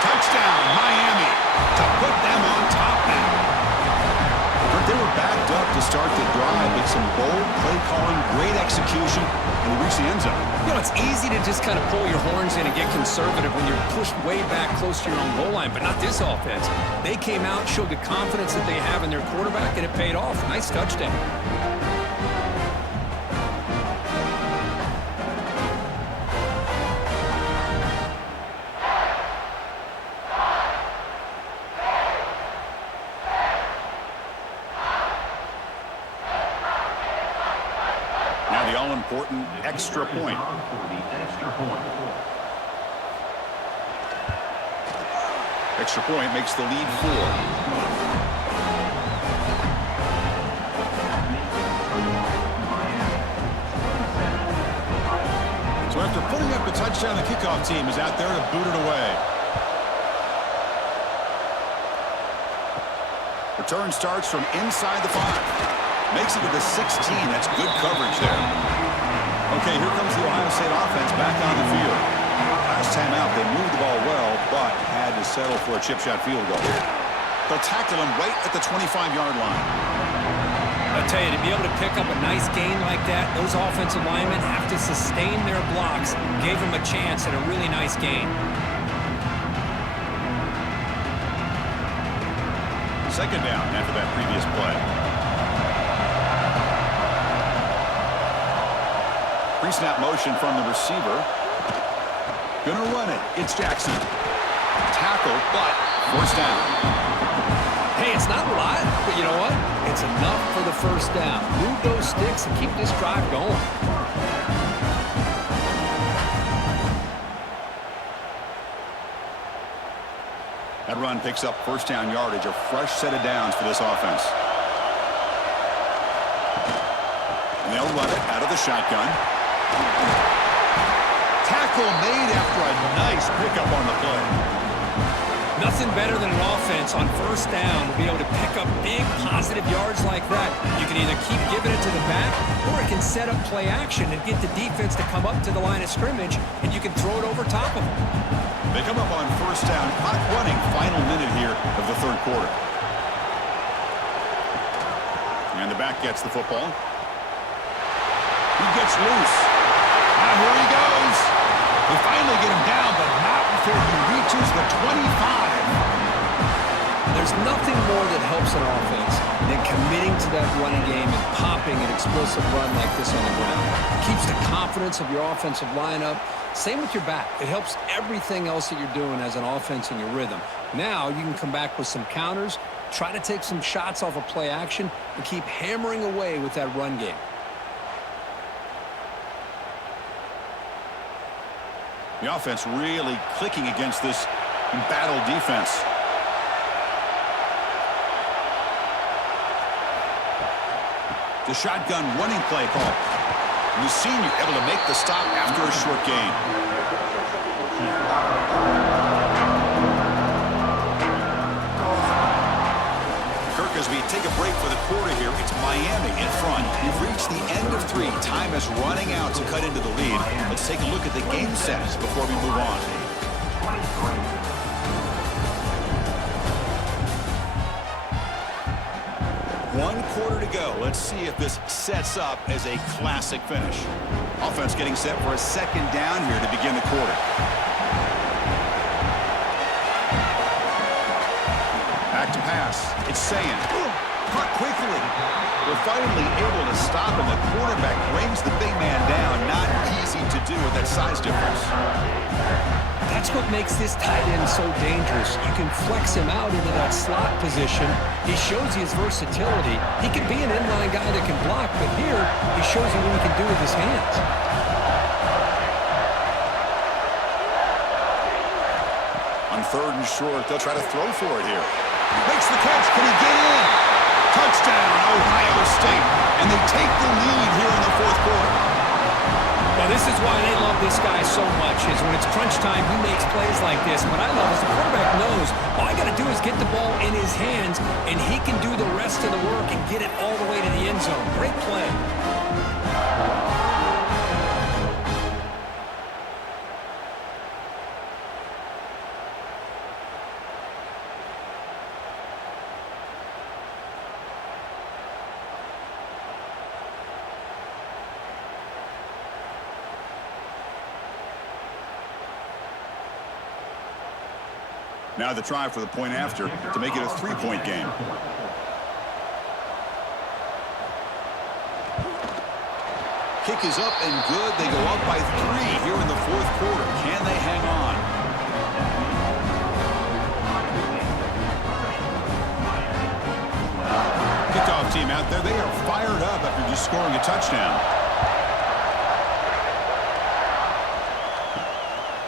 Touchdown, Miami, to put them on top now. They were backed up to start the drive with some bold play calling, great execution, and they reached the end zone. You know, it's easy to just kind of pull your horns in and get conservative when you're pushed way back close to your own goal line, but not this offense. They came out, showed the confidence that they have in their quarterback, and it paid off. Nice touchdown. All-important extra point. Extra point makes the lead 4. So after putting up the touchdown, the kickoff team is out there to boot it away. Return starts from inside the 5. Makes it to the 16. That's good coverage there. Okay, here comes the Ohio State offense back on the field. Last time out, they moved the ball well, but had to settle for a chip shot field goal. They'll tackle him right at the 25-yard line. I'll tell you, to be able to pick up a nice gain like that, those offensive linemen have to sustain their blocks. Gave them a chance at a really nice gain. 2nd down after that previous play. Pre-snap motion from the receiver. Gonna run it. It's Jackson. Tackle, but first down. Hey, it's not a lot, but you know what? It's enough for the first down. Move those sticks and keep this drive going. That run picks up first down yardage, a fresh set of downs for this offense. And they'll run it out of the shotgun. Tackle made after a nice pickup on the play. Nothing better than an offense on first down to be able to pick up big positive yards like that. You can either keep giving it to the back, or it can set up play action and get the defense to come up to the line of scrimmage, and you can throw it over top of them. They come up on first down, clock running, final minute here of the third quarter. And the back gets the football. He gets loose. Now here he goes. They finally get him down, but not before he reaches the 25. There's nothing more that helps an offense than committing to that running game and popping an explosive run like this on the ground. It keeps the confidence of your offensive lineup. Same with your back. It helps everything else that you're doing as an offense in your rhythm. Now you can come back with some counters, try to take some shots off of play action, and keep hammering away with that run game. The offense really clicking against this embattled defense. The shotgun running play call. And the senior able to make the stop after a short gain. Kirk, as we take a break for the quarter here, it's Miami in front. We've reached the end of 3. Time is running out to cut into the lead. Let's take a look at the game sets before we move on. One quarter to go. Let's see if this sets up as a classic finish. Offense getting set for a second down here to begin the quarter. Back to pass. It's Sayan. Caught quickly. They're finally able to stop him. The quarterback brings the big man down. Not easy to do with that size difference. That's what makes this tight end so dangerous. You can flex him out into that slot position. He shows his versatility. He can be an inline guy that can block, but here he shows you what he can do with his hands. On third and short, they'll try to throw for it here. Makes the catch. Can he get in? Touchdown, Ohio State. And they take the lead here in the fourth quarter. Well, this is why they love this guy so much, is when it's crunch time, he makes plays like this. What I love is the quarterback knows all I got to do is get the ball in his hands, and he can do the rest of the work and get it all the way to the end zone. Great play. Now the try for the point after to make it a 3-point game. Kick is up and good. They go up by 3 here in the fourth quarter. Can they hang on? Kickoff team out there. They are fired up after just scoring a touchdown.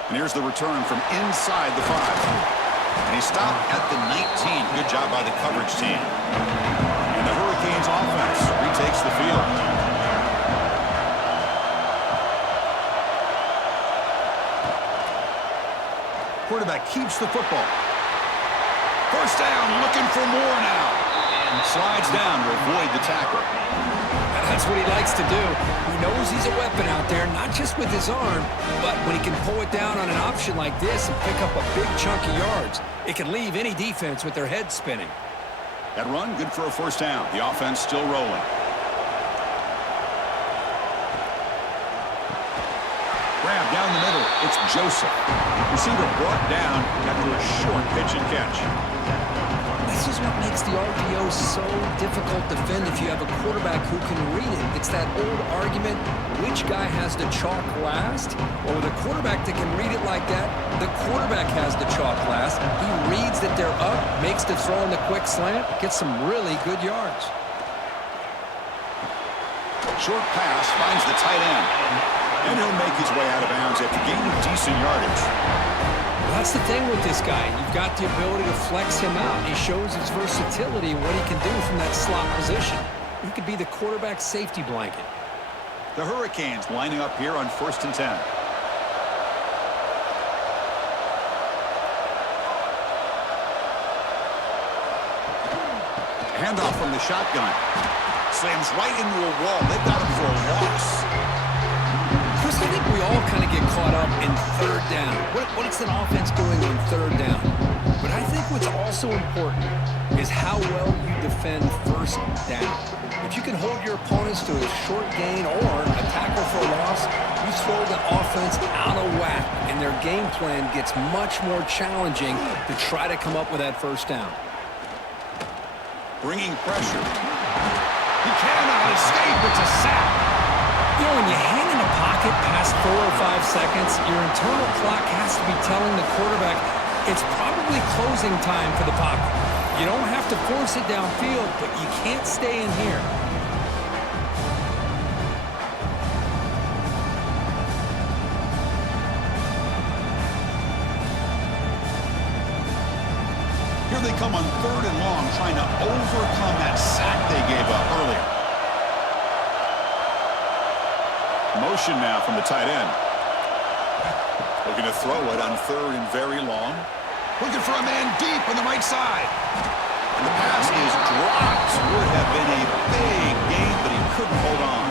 And here's the return from inside the 5. And he stopped at the 19. Good job by the coverage team. And the Hurricanes offense retakes the field. Quarterback keeps the football. First down, looking for more now. And slides down to avoid the tackle. That's what he likes to do. He knows he's a weapon out there, not just with his arm, but when he can pull it down on an option like this and pick up a big chunk of yards, it can leave any defense with their head spinning. That run, good for a first down. The offense still rolling. Grab down the middle. It's Joseph. Receiver brought down after a short pitch and catch. This is what makes the RPO so difficult to defend if you have a quarterback who can read it. It's that old argument, which guy has the chalk last? Or with a quarterback that can read it like that, the quarterback has the chalk last. He reads that they're up, makes the throw in the quick slant, gets some really good yards. Short pass finds the tight end. And he'll make his way out of bounds after gaining decent yardage. That's the thing with this guy. You've got the ability to flex him out. He shows his versatility and what he can do from that slot position. He could be the quarterback's safety blanket. The Hurricanes lining up here on 1st and 10. handoff from the shotgun. Slams right into a wall. They've got him for a loss. Chris, I think we all kind of get caught up in third down. What is an offense doing on third down? But I think what's also important is how well you defend first down. If you can hold your opponents to a short gain or a tackle for a loss, you throw the offense out of whack, and their game plan gets much more challenging to try to come up with that first down. Bringing pressure. He cannot escape. It's a sack. You know, when you hang in the pocket past 4 or 5 seconds, your internal clock has to be telling the quarterback it's probably closing time for the pocket. You don't have to force it downfield, but you can't stay in here. Here they come on third and long, trying to overcome that sack they gave up earlier. Motion now from the tight end. Looking to throw it on third and very long. Looking for a man deep on the right side. And the pass is dropped. Would have been a big gain, but he couldn't hold on.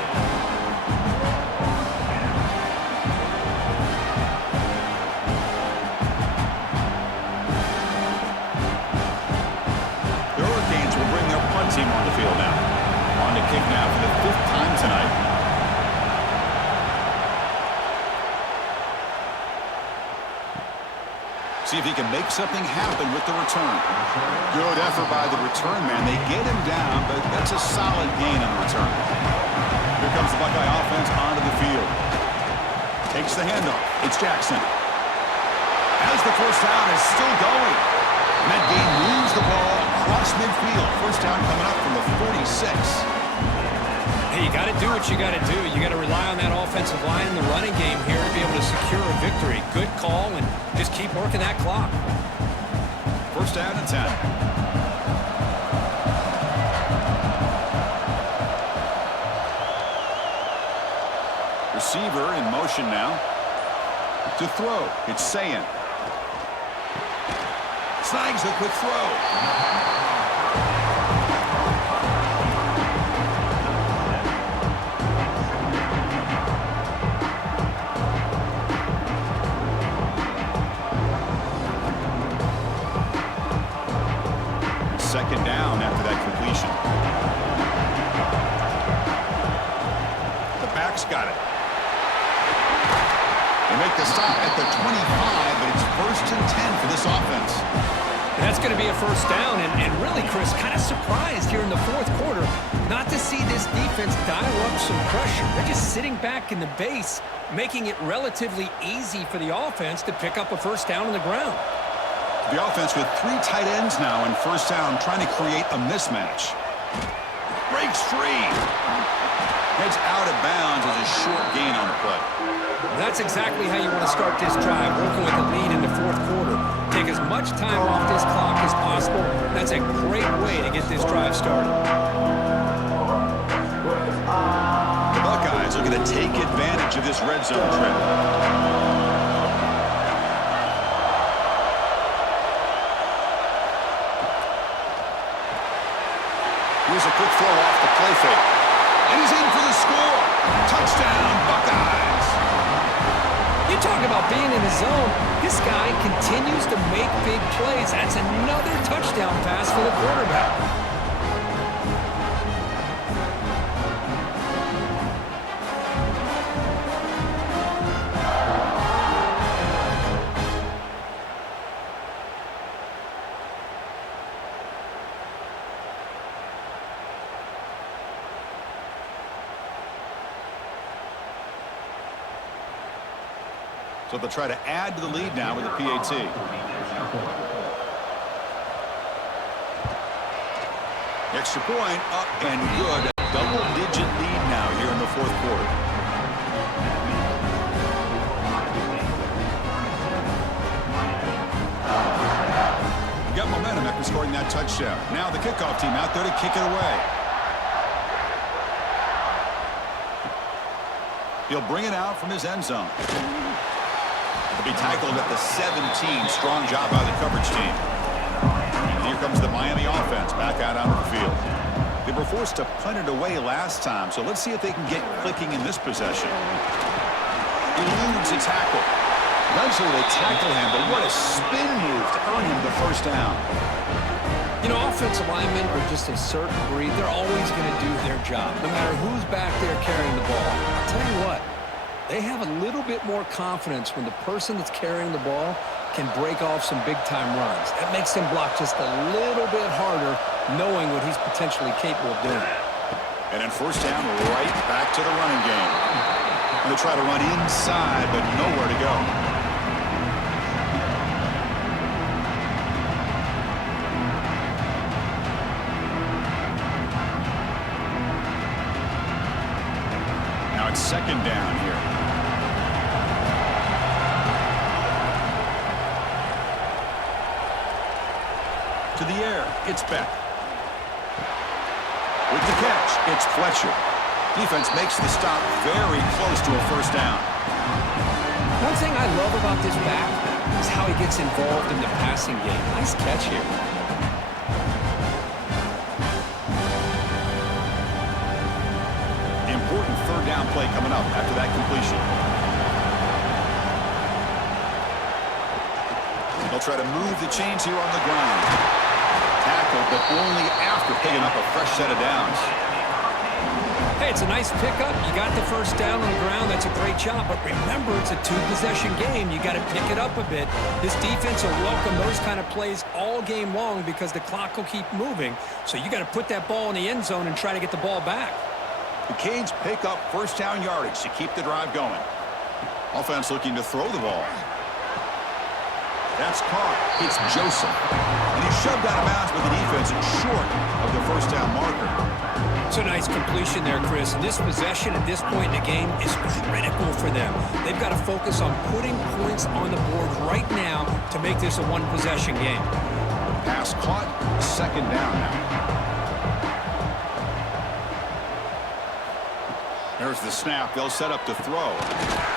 The Hurricanes will bring their punt team on the field now. On to kick now for the 5th time tonight. See if he can make something happen with the return. Good effort by the return man. They get him down, but that's a solid gain on the return. Here comes the Buckeye offense onto the field. Takes the handoff. It's Jackson. As the first down is still going. And that gain moves the ball across midfield. First down coming up from the 46. Hey, you got to do what you got to do. You got to rely on that offensive line in the running game here to be able to secure a victory. Good call, and just keep working that clock. First down and 10. Receiver in motion now. To throw. It's Sayan. Snags a quick throw. Second down after that completion. The back's got it. They make the stop at the 25, but it's 1st and 10 for this offense. And that's going to be a first down, and really, Chris, kind of surprised here in the 4th quarter not to see this defense dial up some pressure. They're just sitting back in the base, making it relatively easy for the offense to pick up a first down on the ground. The offense with 3 tight ends now in first down, trying to create a mismatch. Breaks free. Heads out of bounds as a short gain on the play. That's exactly how you want to start this drive, working with a lead in the 4th quarter. Take as much time off this clock as possible. That's a great way to get this drive started. The Buckeyes are going to take advantage of this red zone trip. Here's a quick throw off the play fake. And he's in for the score. Touchdown, Buckeyes. You talk about being in the zone. This guy continues to make big plays. That's another touchdown pass for the quarterback. So they'll try to add to the lead now with a PAT. Extra point up and good. Double-digit lead now here in the 4th quarter. We got momentum after scoring that touchdown. Now the kickoff team out there to kick it away. He'll bring it out from his end zone. He'll be tackled at the 17. Strong job by the coverage team. And here comes the Miami offense back out onto the field. were forced to punt it away last time, so let's see if they can get clicking in this possession. Eludes a tackle. Eventually they tackle him, but what a spin move to earn him the first down. You know, offensive linemen are just a certain breed. They're always going to do their job, no matter who's back there carrying the ball. I'll tell you what, they have a little bit more confidence when the person that's carrying the ball can break off some big-time runs. That makes him block just a little bit harder, knowing what he's potentially capable of doing. And then first down, right back to the running game. Going to try to run inside, but nowhere to go. Now it's second down here. To the air, it's Beck. With the catch, it's Fletcher. Defense makes the stop very close to a first down. One thing I love about this back is how he gets involved in the passing game. Nice catch here. The important third down play coming up after that completion. They'll try to move the chains here on the ground. Tackle, but only after picking up a fresh set of downs. Hey, it's a nice pickup. You got the first down on the ground. That's a great job. But remember, it's a two-possession game. You got to pick it up a bit. This defense will welcome those kind of plays all game long because the clock will keep moving. So you got to put that ball in the end zone and try to get the ball back. The Canes pick up first down yardage to keep the drive going. Offense looking to throw the ball. That's caught. It's Joseph. And he's shoved out of bounds with the defense and short of the first down marker. It's a nice completion there, Chris. And this possession at this point in the game is critical for them. They've got to focus on putting points on the board right now to make this a one-possession game. Pass caught. Second down now. There's the snap. They'll set up to throw.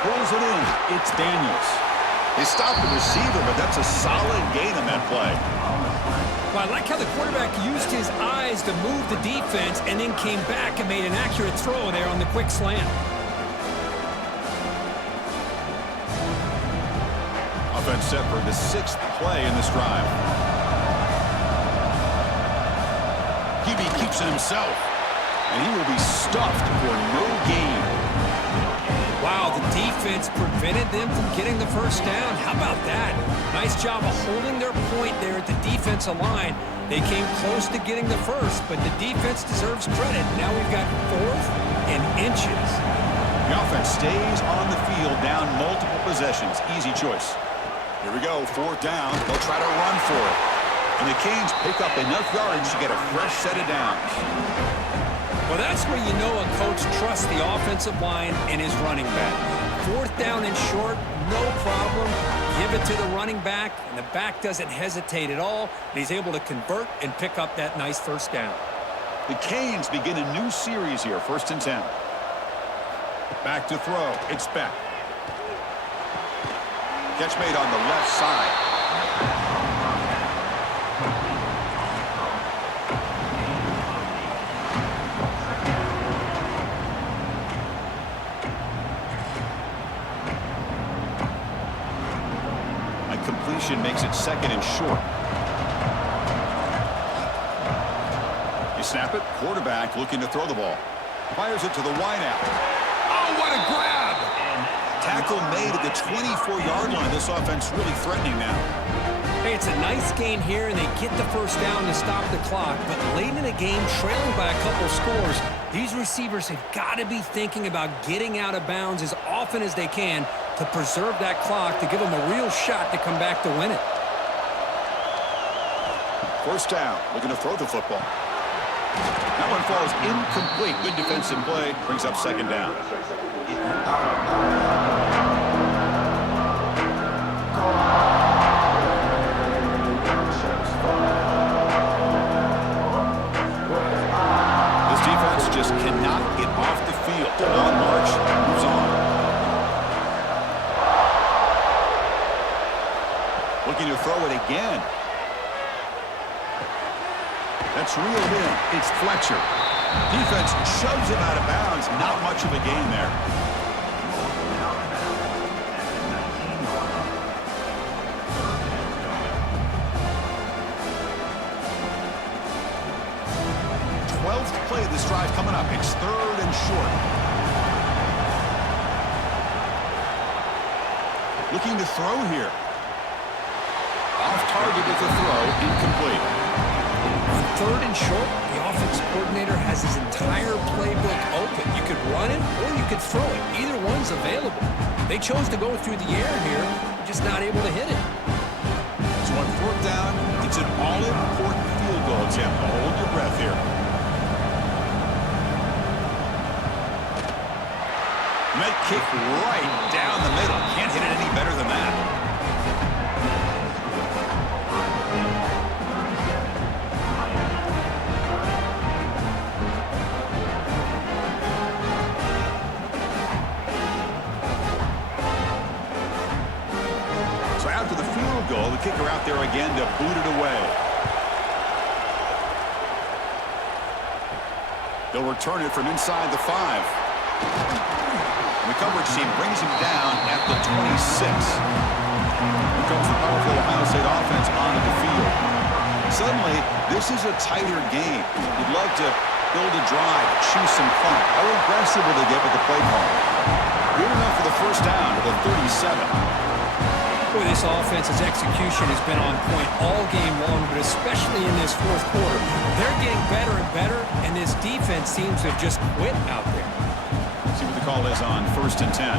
Pulls it in. It's Daniels. They stopped the receiver, but that's a solid gain on that play. Well, I like how the quarterback used his eyes to move the defense and then came back and made an accurate throw there on the quick slant. Offense set for the sixth play in this drive. QB keeps it himself, and he will be stuffed for no gain. Wow, the defense prevented them from getting the first down. How about that? Nice job of holding their point there at the defensive line. They came close to getting the first, but the defense deserves credit. Now we've got fourth and inches. The offense stays on the field down multiple possessions. Easy choice. Here we go, fourth down. They'll try to run for it. And the Canes pick up enough yardage to get a fresh set of downs. Well, that's where you know a coach trusts the offensive line and his running back. Fourth down and short, no problem. Give it to the running back, and the back doesn't hesitate at all. He's able to convert and pick up that nice first down. The Canes begin a new series here, 1st and 10. Back to throw. It's Beck. Catch made on the left side. Completion makes it second and short. You snap it. Quarterback looking to throw the ball. Fires it to the wideout. Oh, what a grab! Tackle made at the 24-yard line. This offense really threatening now. Hey, it's a nice gain here, and they get the first down to stop the clock. But late in the game, trailing by a couple scores, these receivers have got to be thinking about getting out of bounds as often as they can to preserve that clock, to give them a real shot to come back to win it. First down, looking to throw the football. That one falls incomplete. Good defensive play, brings up second down. This defense just cannot get off the field. On march, moves on. Looking to throw it again. That's reeled in. It's Fletcher. Defense shoves him out of bounds. Not much of a gain there. Play of this drive coming up. It's 3rd and short. Looking to throw here. Off target with a throw, incomplete. On 3rd and short, the offense coordinator has his entire playbook open. You could run it or you could throw it. Either one's available. They chose to go through the air here, just not able to hit it. So on 4th down, it's an all-important field goal attempt. Hold your breath here. Nice kick right down the middle. Can't hit it any better than that. So after the field goal, the kicker out there again to boot it away. They'll return it from inside the 5. The coverage team brings him down at the 26. Here comes the powerful Ohio State offense onto the field. Suddenly, this is a tighter game. You'd love to build a drive, choose some clock. How aggressive will they get with the play call? Good enough for the first down to the 37. Boy, this offense's execution has been on point all game long, but especially in this 4th quarter. They're getting better and better, and this defense seems to have just quit out there. See what the call is on 1st and 10.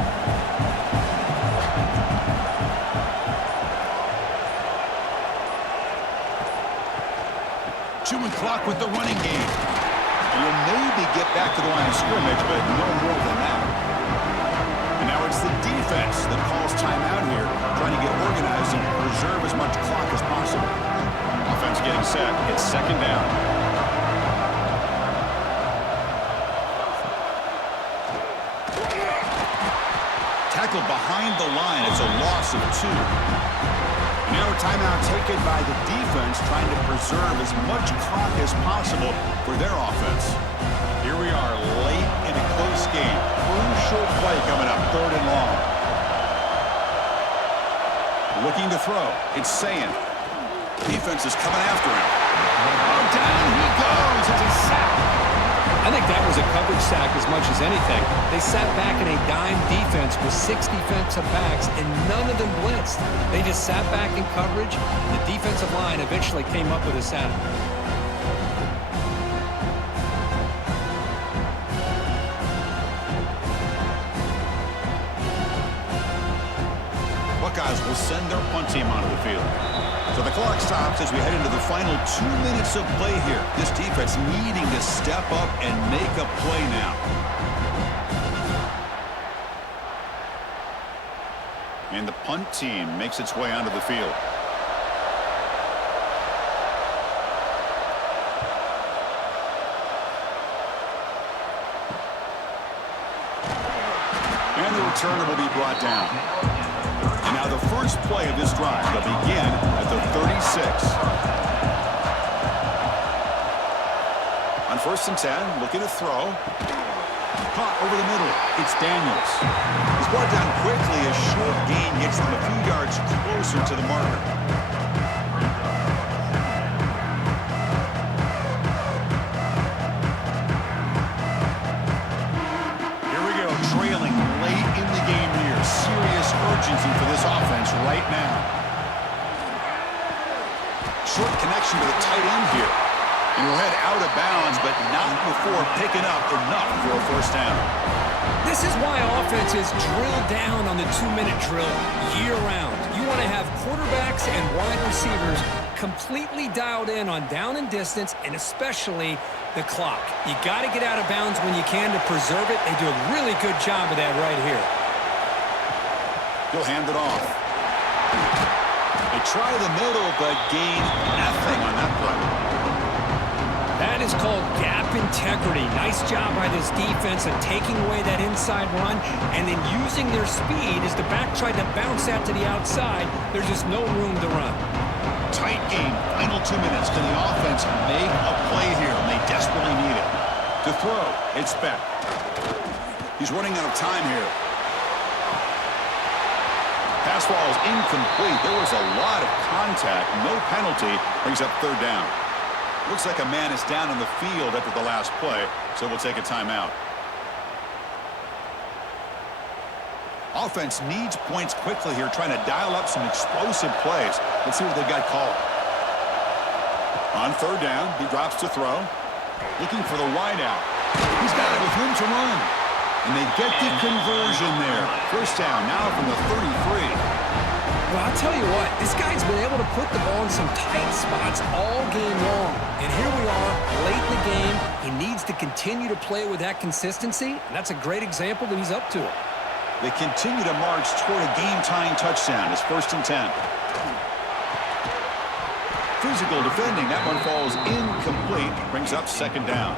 Chewing clock with the running game. You'll maybe get back to the line of scrimmage, but no more than that. And now it's the defense that calls timeout here, trying to get organized and preserve as much clock as possible. Offense getting set. It's 2nd down. Tackled behind the line. It's a loss of 2. Now a timeout taken by the defense, trying to preserve as much clock as possible for their offense. Here we are late in a close game. Crucial play coming up, 3rd and long. Looking to throw. It's Sayin. Defense is coming after him. Oh, down he goes. It's a sack. I think that was a coverage sack as much as anything. They sat back in a dime defense with 6 defensive backs, and none of them blitzed. They just sat back in coverage. The defensive line eventually came up with a sack. Buckeyes will send their punt team onto the field. So the clock stops as we head into the final 2 minutes of play here. This defense needing to step up and make a play now. And the punt team makes its way onto the field. And the returner will be brought down. And now the first play of this drive will begin at the 36. On 1st and 10, looking to throw. Caught over the middle. It's Daniels. He's brought down quickly. A short gain gets them a few yards closer to the marker. Here we go, trailing late in the game here. Serious urgency for this offense right now. Short connection to the tight end here. And we'll head out of bounds, but not before picking up enough for a first down. This is why offenses drill down on the 2-minute drill year-round. You want to have quarterbacks and wide receivers completely dialed in on down and distance, and especially the clock. You got to get out of bounds when you can to preserve it. They do a really good job of that right here. He'll hand it off. They try the middle, but gain nothing on that play. That is called gap integrity. Nice job by this defense of taking away that inside run and then using their speed as the back tried to bounce that to the outside. There's just no room to run. Tight game, final 2 minutes. Can the offense make a play here? And they desperately need it. To throw, it's Beck. He's running out of time here. Pass ball is incomplete. There was a lot of contact. No penalty. Brings up third down. Looks like a man is down in the field after the last play, so we'll take a timeout. Offense needs points quickly here, trying to dial up some explosive plays. Let's see what they've got called. On third down, he drops to throw. Looking for the wideout. He's got it with room to run. And they get the conversion there. First down now from the 33. Well, I'll tell you what, this guy's been able to put the ball in some tight spots all game long. And here we are, late in the game. He needs to continue to play with that consistency, and that's a great example that he's up to it. They continue to march toward a game-tying touchdown. It's 1st and 10. Physical defending. That one falls incomplete. Brings up 2nd down.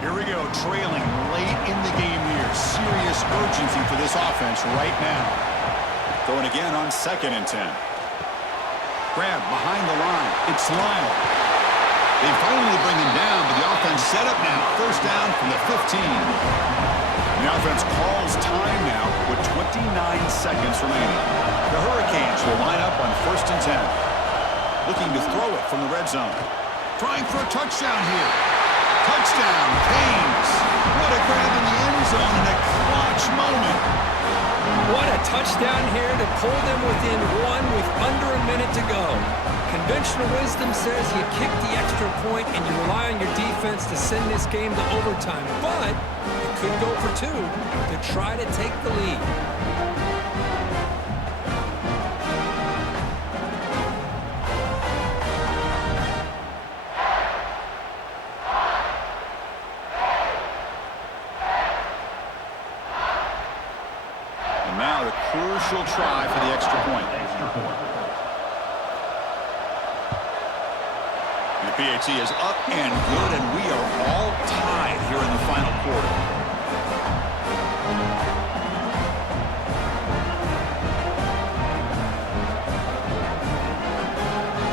Here we go, trailing late in the game here. Serious urgency for this offense right now. Going again on 2nd and 10. Grab behind the line. It's Lyle. They finally bring him down, but the offense set up now. First down from the 15. The offense calls time now with 29 seconds remaining. The Hurricanes will line up on 1st and 10. Looking to throw it from the red zone. Trying for a touchdown here. Touchdown, Canes. What a grab in the end zone in a clutch moment. What a touchdown here to pull them within one with under a minute to go. Conventional wisdom says you kick the extra point and you rely on your defense to send this game to overtime. But you could go for two to try to take the lead. And now the crucial try for the extra point. The PAT is up and good, and we are all tied here in the final quarter.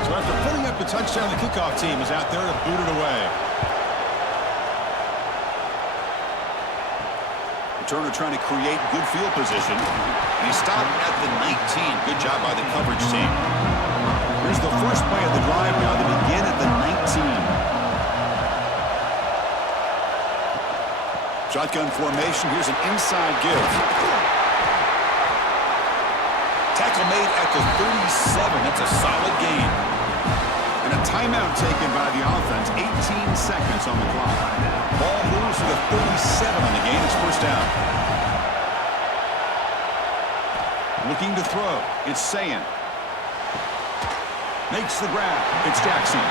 So after putting up the touchdown, the kickoff team is out there to boot it away. Turner trying to create good field position. And he stopped at the 19. Good job by the coverage team. Here's the first play of the drive now. They begin at the 19. Shotgun formation. Here's an inside give. Tackle made at the 37. That's a solid gain. And a timeout taken by the offense. 18 seconds on the clock. Ball moves to the 37 on the game. It's first down. Looking to throw. It's Sayan. Makes the grab. It's Jackson.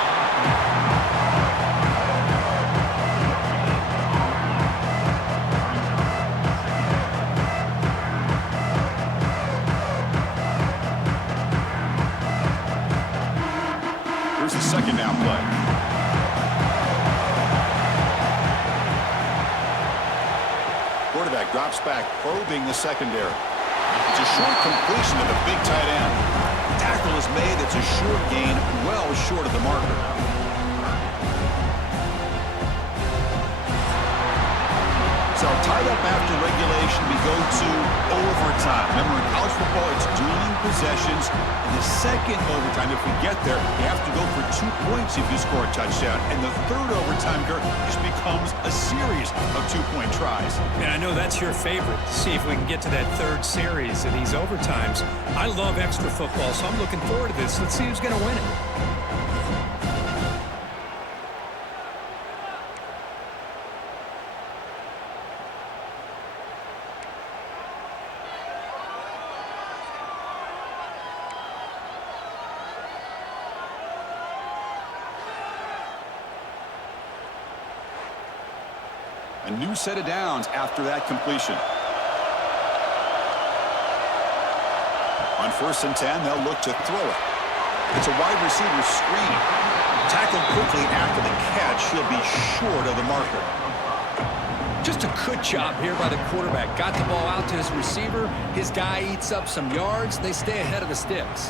Here's the second down play. Quarterback drops back, probing the secondary. It's a short completion to the big tight end. Tackle is made. It's a short gain, well short of the marker. So tied up after regulation, we go to overtime. Remember, in college football, it's dueling possessions. In the second overtime, if we get there, you have to go for 2 points if you score a touchdown. And the third overtime, Kirk, just becomes a series of 2-point tries. And I know that's your favorite. See if we can get to that third series of these overtimes. I love extra football, so I'm looking forward to this. Let's see who's going to win it. A new set of downs after that completion. On 1st and 10, they'll look to throw it. It's a wide receiver screen. Tackled quickly after the catch. He'll be short of the marker. Just a good job here by the quarterback. Got the ball out to his receiver. His guy eats up some yards. They stay ahead of the sticks.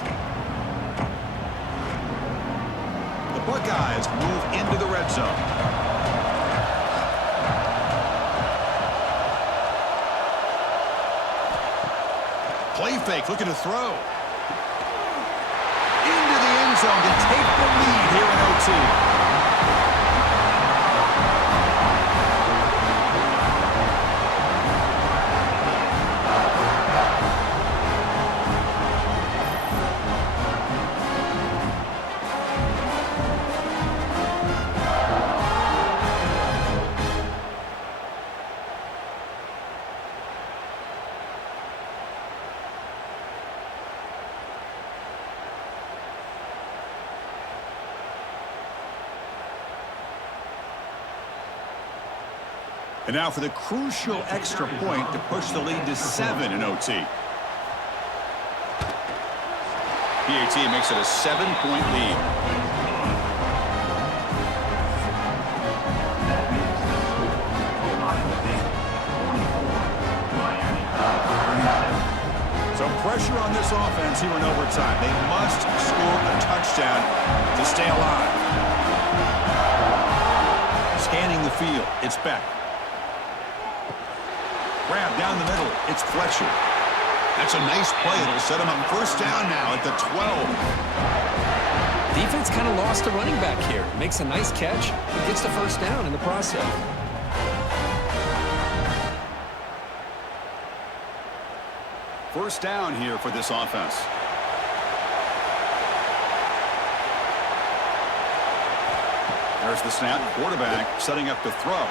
The Buckeyes move into the red zone. Play fake, looking to throw. Into the end zone to take the lead here in OT. And now for the crucial extra point to push the lead to 7 in OT. PAT makes it a 7-point lead. So pressure on this offense here in overtime. They must score a touchdown to stay alive. Scanning the field, it's Beck. Grab down the middle. It's Fletcher. That's a nice play. It'll set him up first down now at the 12. Defense kind of lost a running back here. Makes a nice catch and gets the first down in the process. First down here for this offense. There's the snap. Quarterback setting up to throw.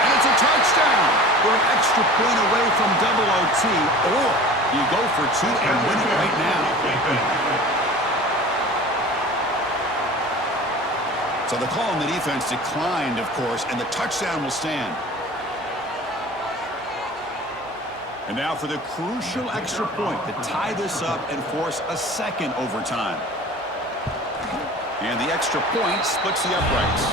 And it's a touchdown. We're an extra point away from double OT, or you go for 2 and win it right now. So the call on the defense declined, of course, and the touchdown will stand. And now for the crucial extra point to tie this up and force a second overtime. And the extra point splits the uprights.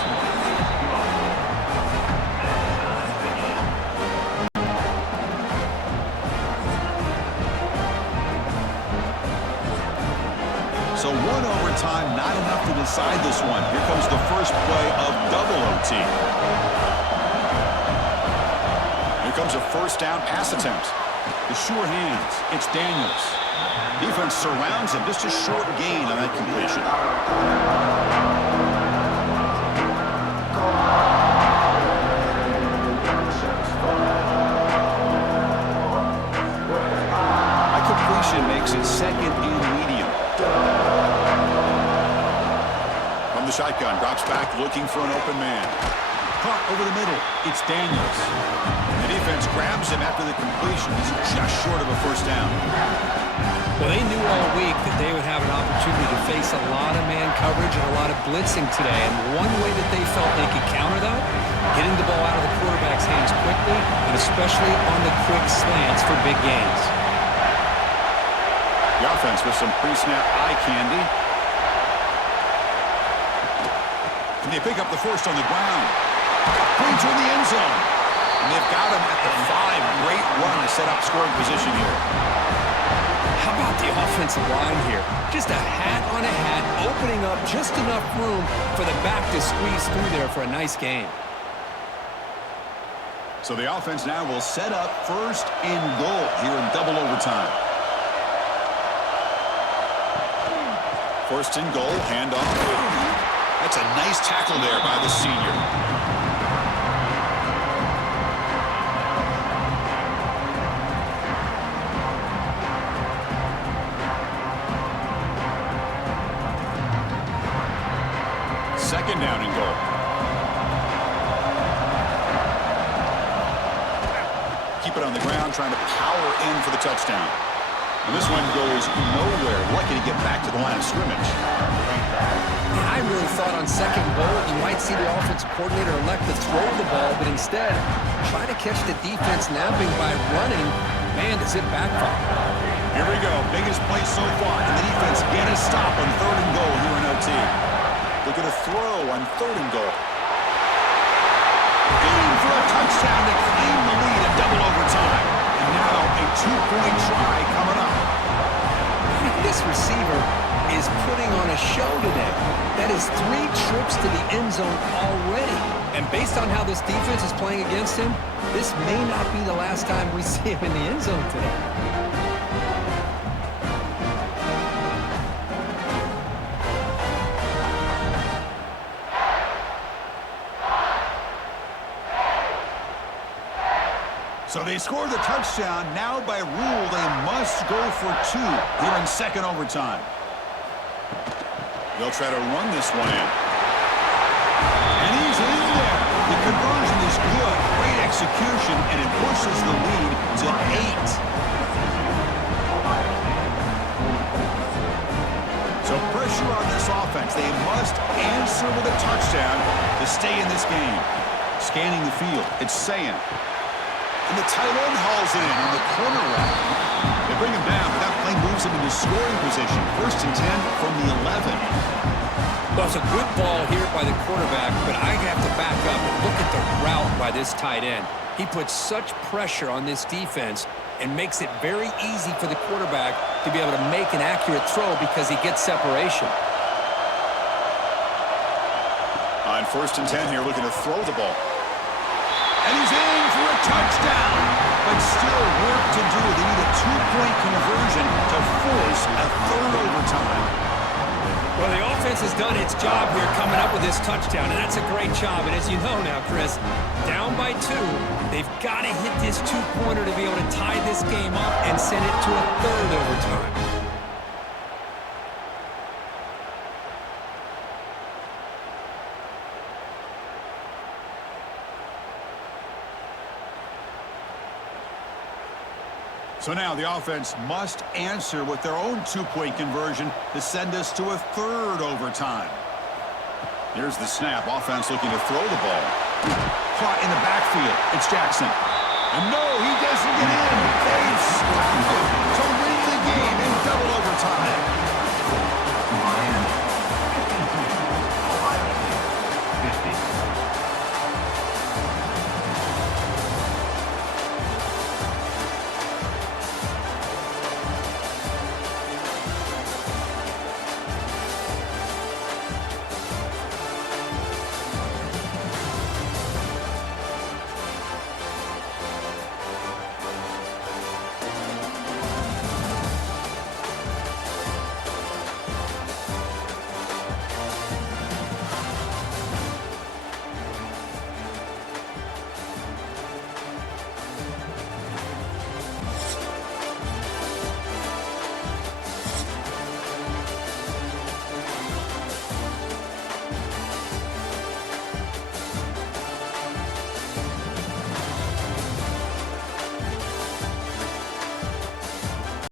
So one overtime, not enough to decide this one. Here comes the first play of double OT. Here comes a first down pass attempt. The sure hands. It's Daniels. Defense surrounds him. Just a short gain on that completion. That completion makes it second and medium. From the shotgun, drops back looking for an open man. Caught over the middle. It's Daniels. The defense grabs him after the completion. He's just short of a first down. Well, they knew all week that they would have an opportunity to face a lot of man coverage and a lot of blitzing today. And one way that they felt they could counter that, getting the ball out of the quarterback's hands quickly, and especially on the quick slants for big gains. The offense with some pre-snap eye candy. Can they pick up the first on the ground? Brings her in the end zone. And they've got him at the 5. Great run to set up scoring position here. How about the offensive line here? Just a hat on a hat, opening up just enough room for the back to squeeze through there for a nice gain. So the offense now will set up first and goal here in double overtime. First and goal, handoff. That's a nice tackle there by the senior. Second down and goal. Keep it on the ground, trying to power in for the touchdown. And this one goes nowhere. Lucky to get back to the line of scrimmage. I really thought on second goal you might see the offensive coordinator elect to throw the ball, but instead try to catch the defense napping by running. Man, does it backfire. Here we go. Biggest play so far. And the defense get a stop on third and goal here in OT. They're going to throw on third and goal. Aim for a touchdown to claim the lead in double overtime. And now a two-point try coming up. This receiver is putting on a show today. That is 3 trips to the end zone already. And based on how this defense is playing against him, this may not be the last time we see him in the end zone today. So they score the touchdown. Now by rule, they must go for 2 here in second overtime. They'll try to run this one in. And he's in there. The conversion is good. Great execution, and it pushes the lead to 8. So pressure on this offense. They must answer with a touchdown to stay in this game. Scanning the field. It's Sayan. And the tight end hauls it in on the corner route. They bring him down, but that play moves him into scoring position. 1st and 10 from the 11. Well, it's a good ball here by the quarterback, but I have to back up and look at the route by this tight end. He puts such pressure on this defense and makes it very easy for the quarterback to be able to make an accurate throw because he gets separation. On 1st and 10 here, looking to throw the ball. And he's in for a touchdown. But still work to do. They need a 2-point conversion to force a 3rd overtime. Well, the offense has done its job here coming up with this touchdown, and that's a great job. And as you know now, Chris, down by 2, they've got to hit this 2-pointer to be able to tie this game up and send it to a 3rd overtime. So now the offense must answer with their own 2-point conversion to send us to a 3rd overtime. Here's the snap. Offense looking to throw the ball. Caught in the backfield. It's Jackson. And no, he does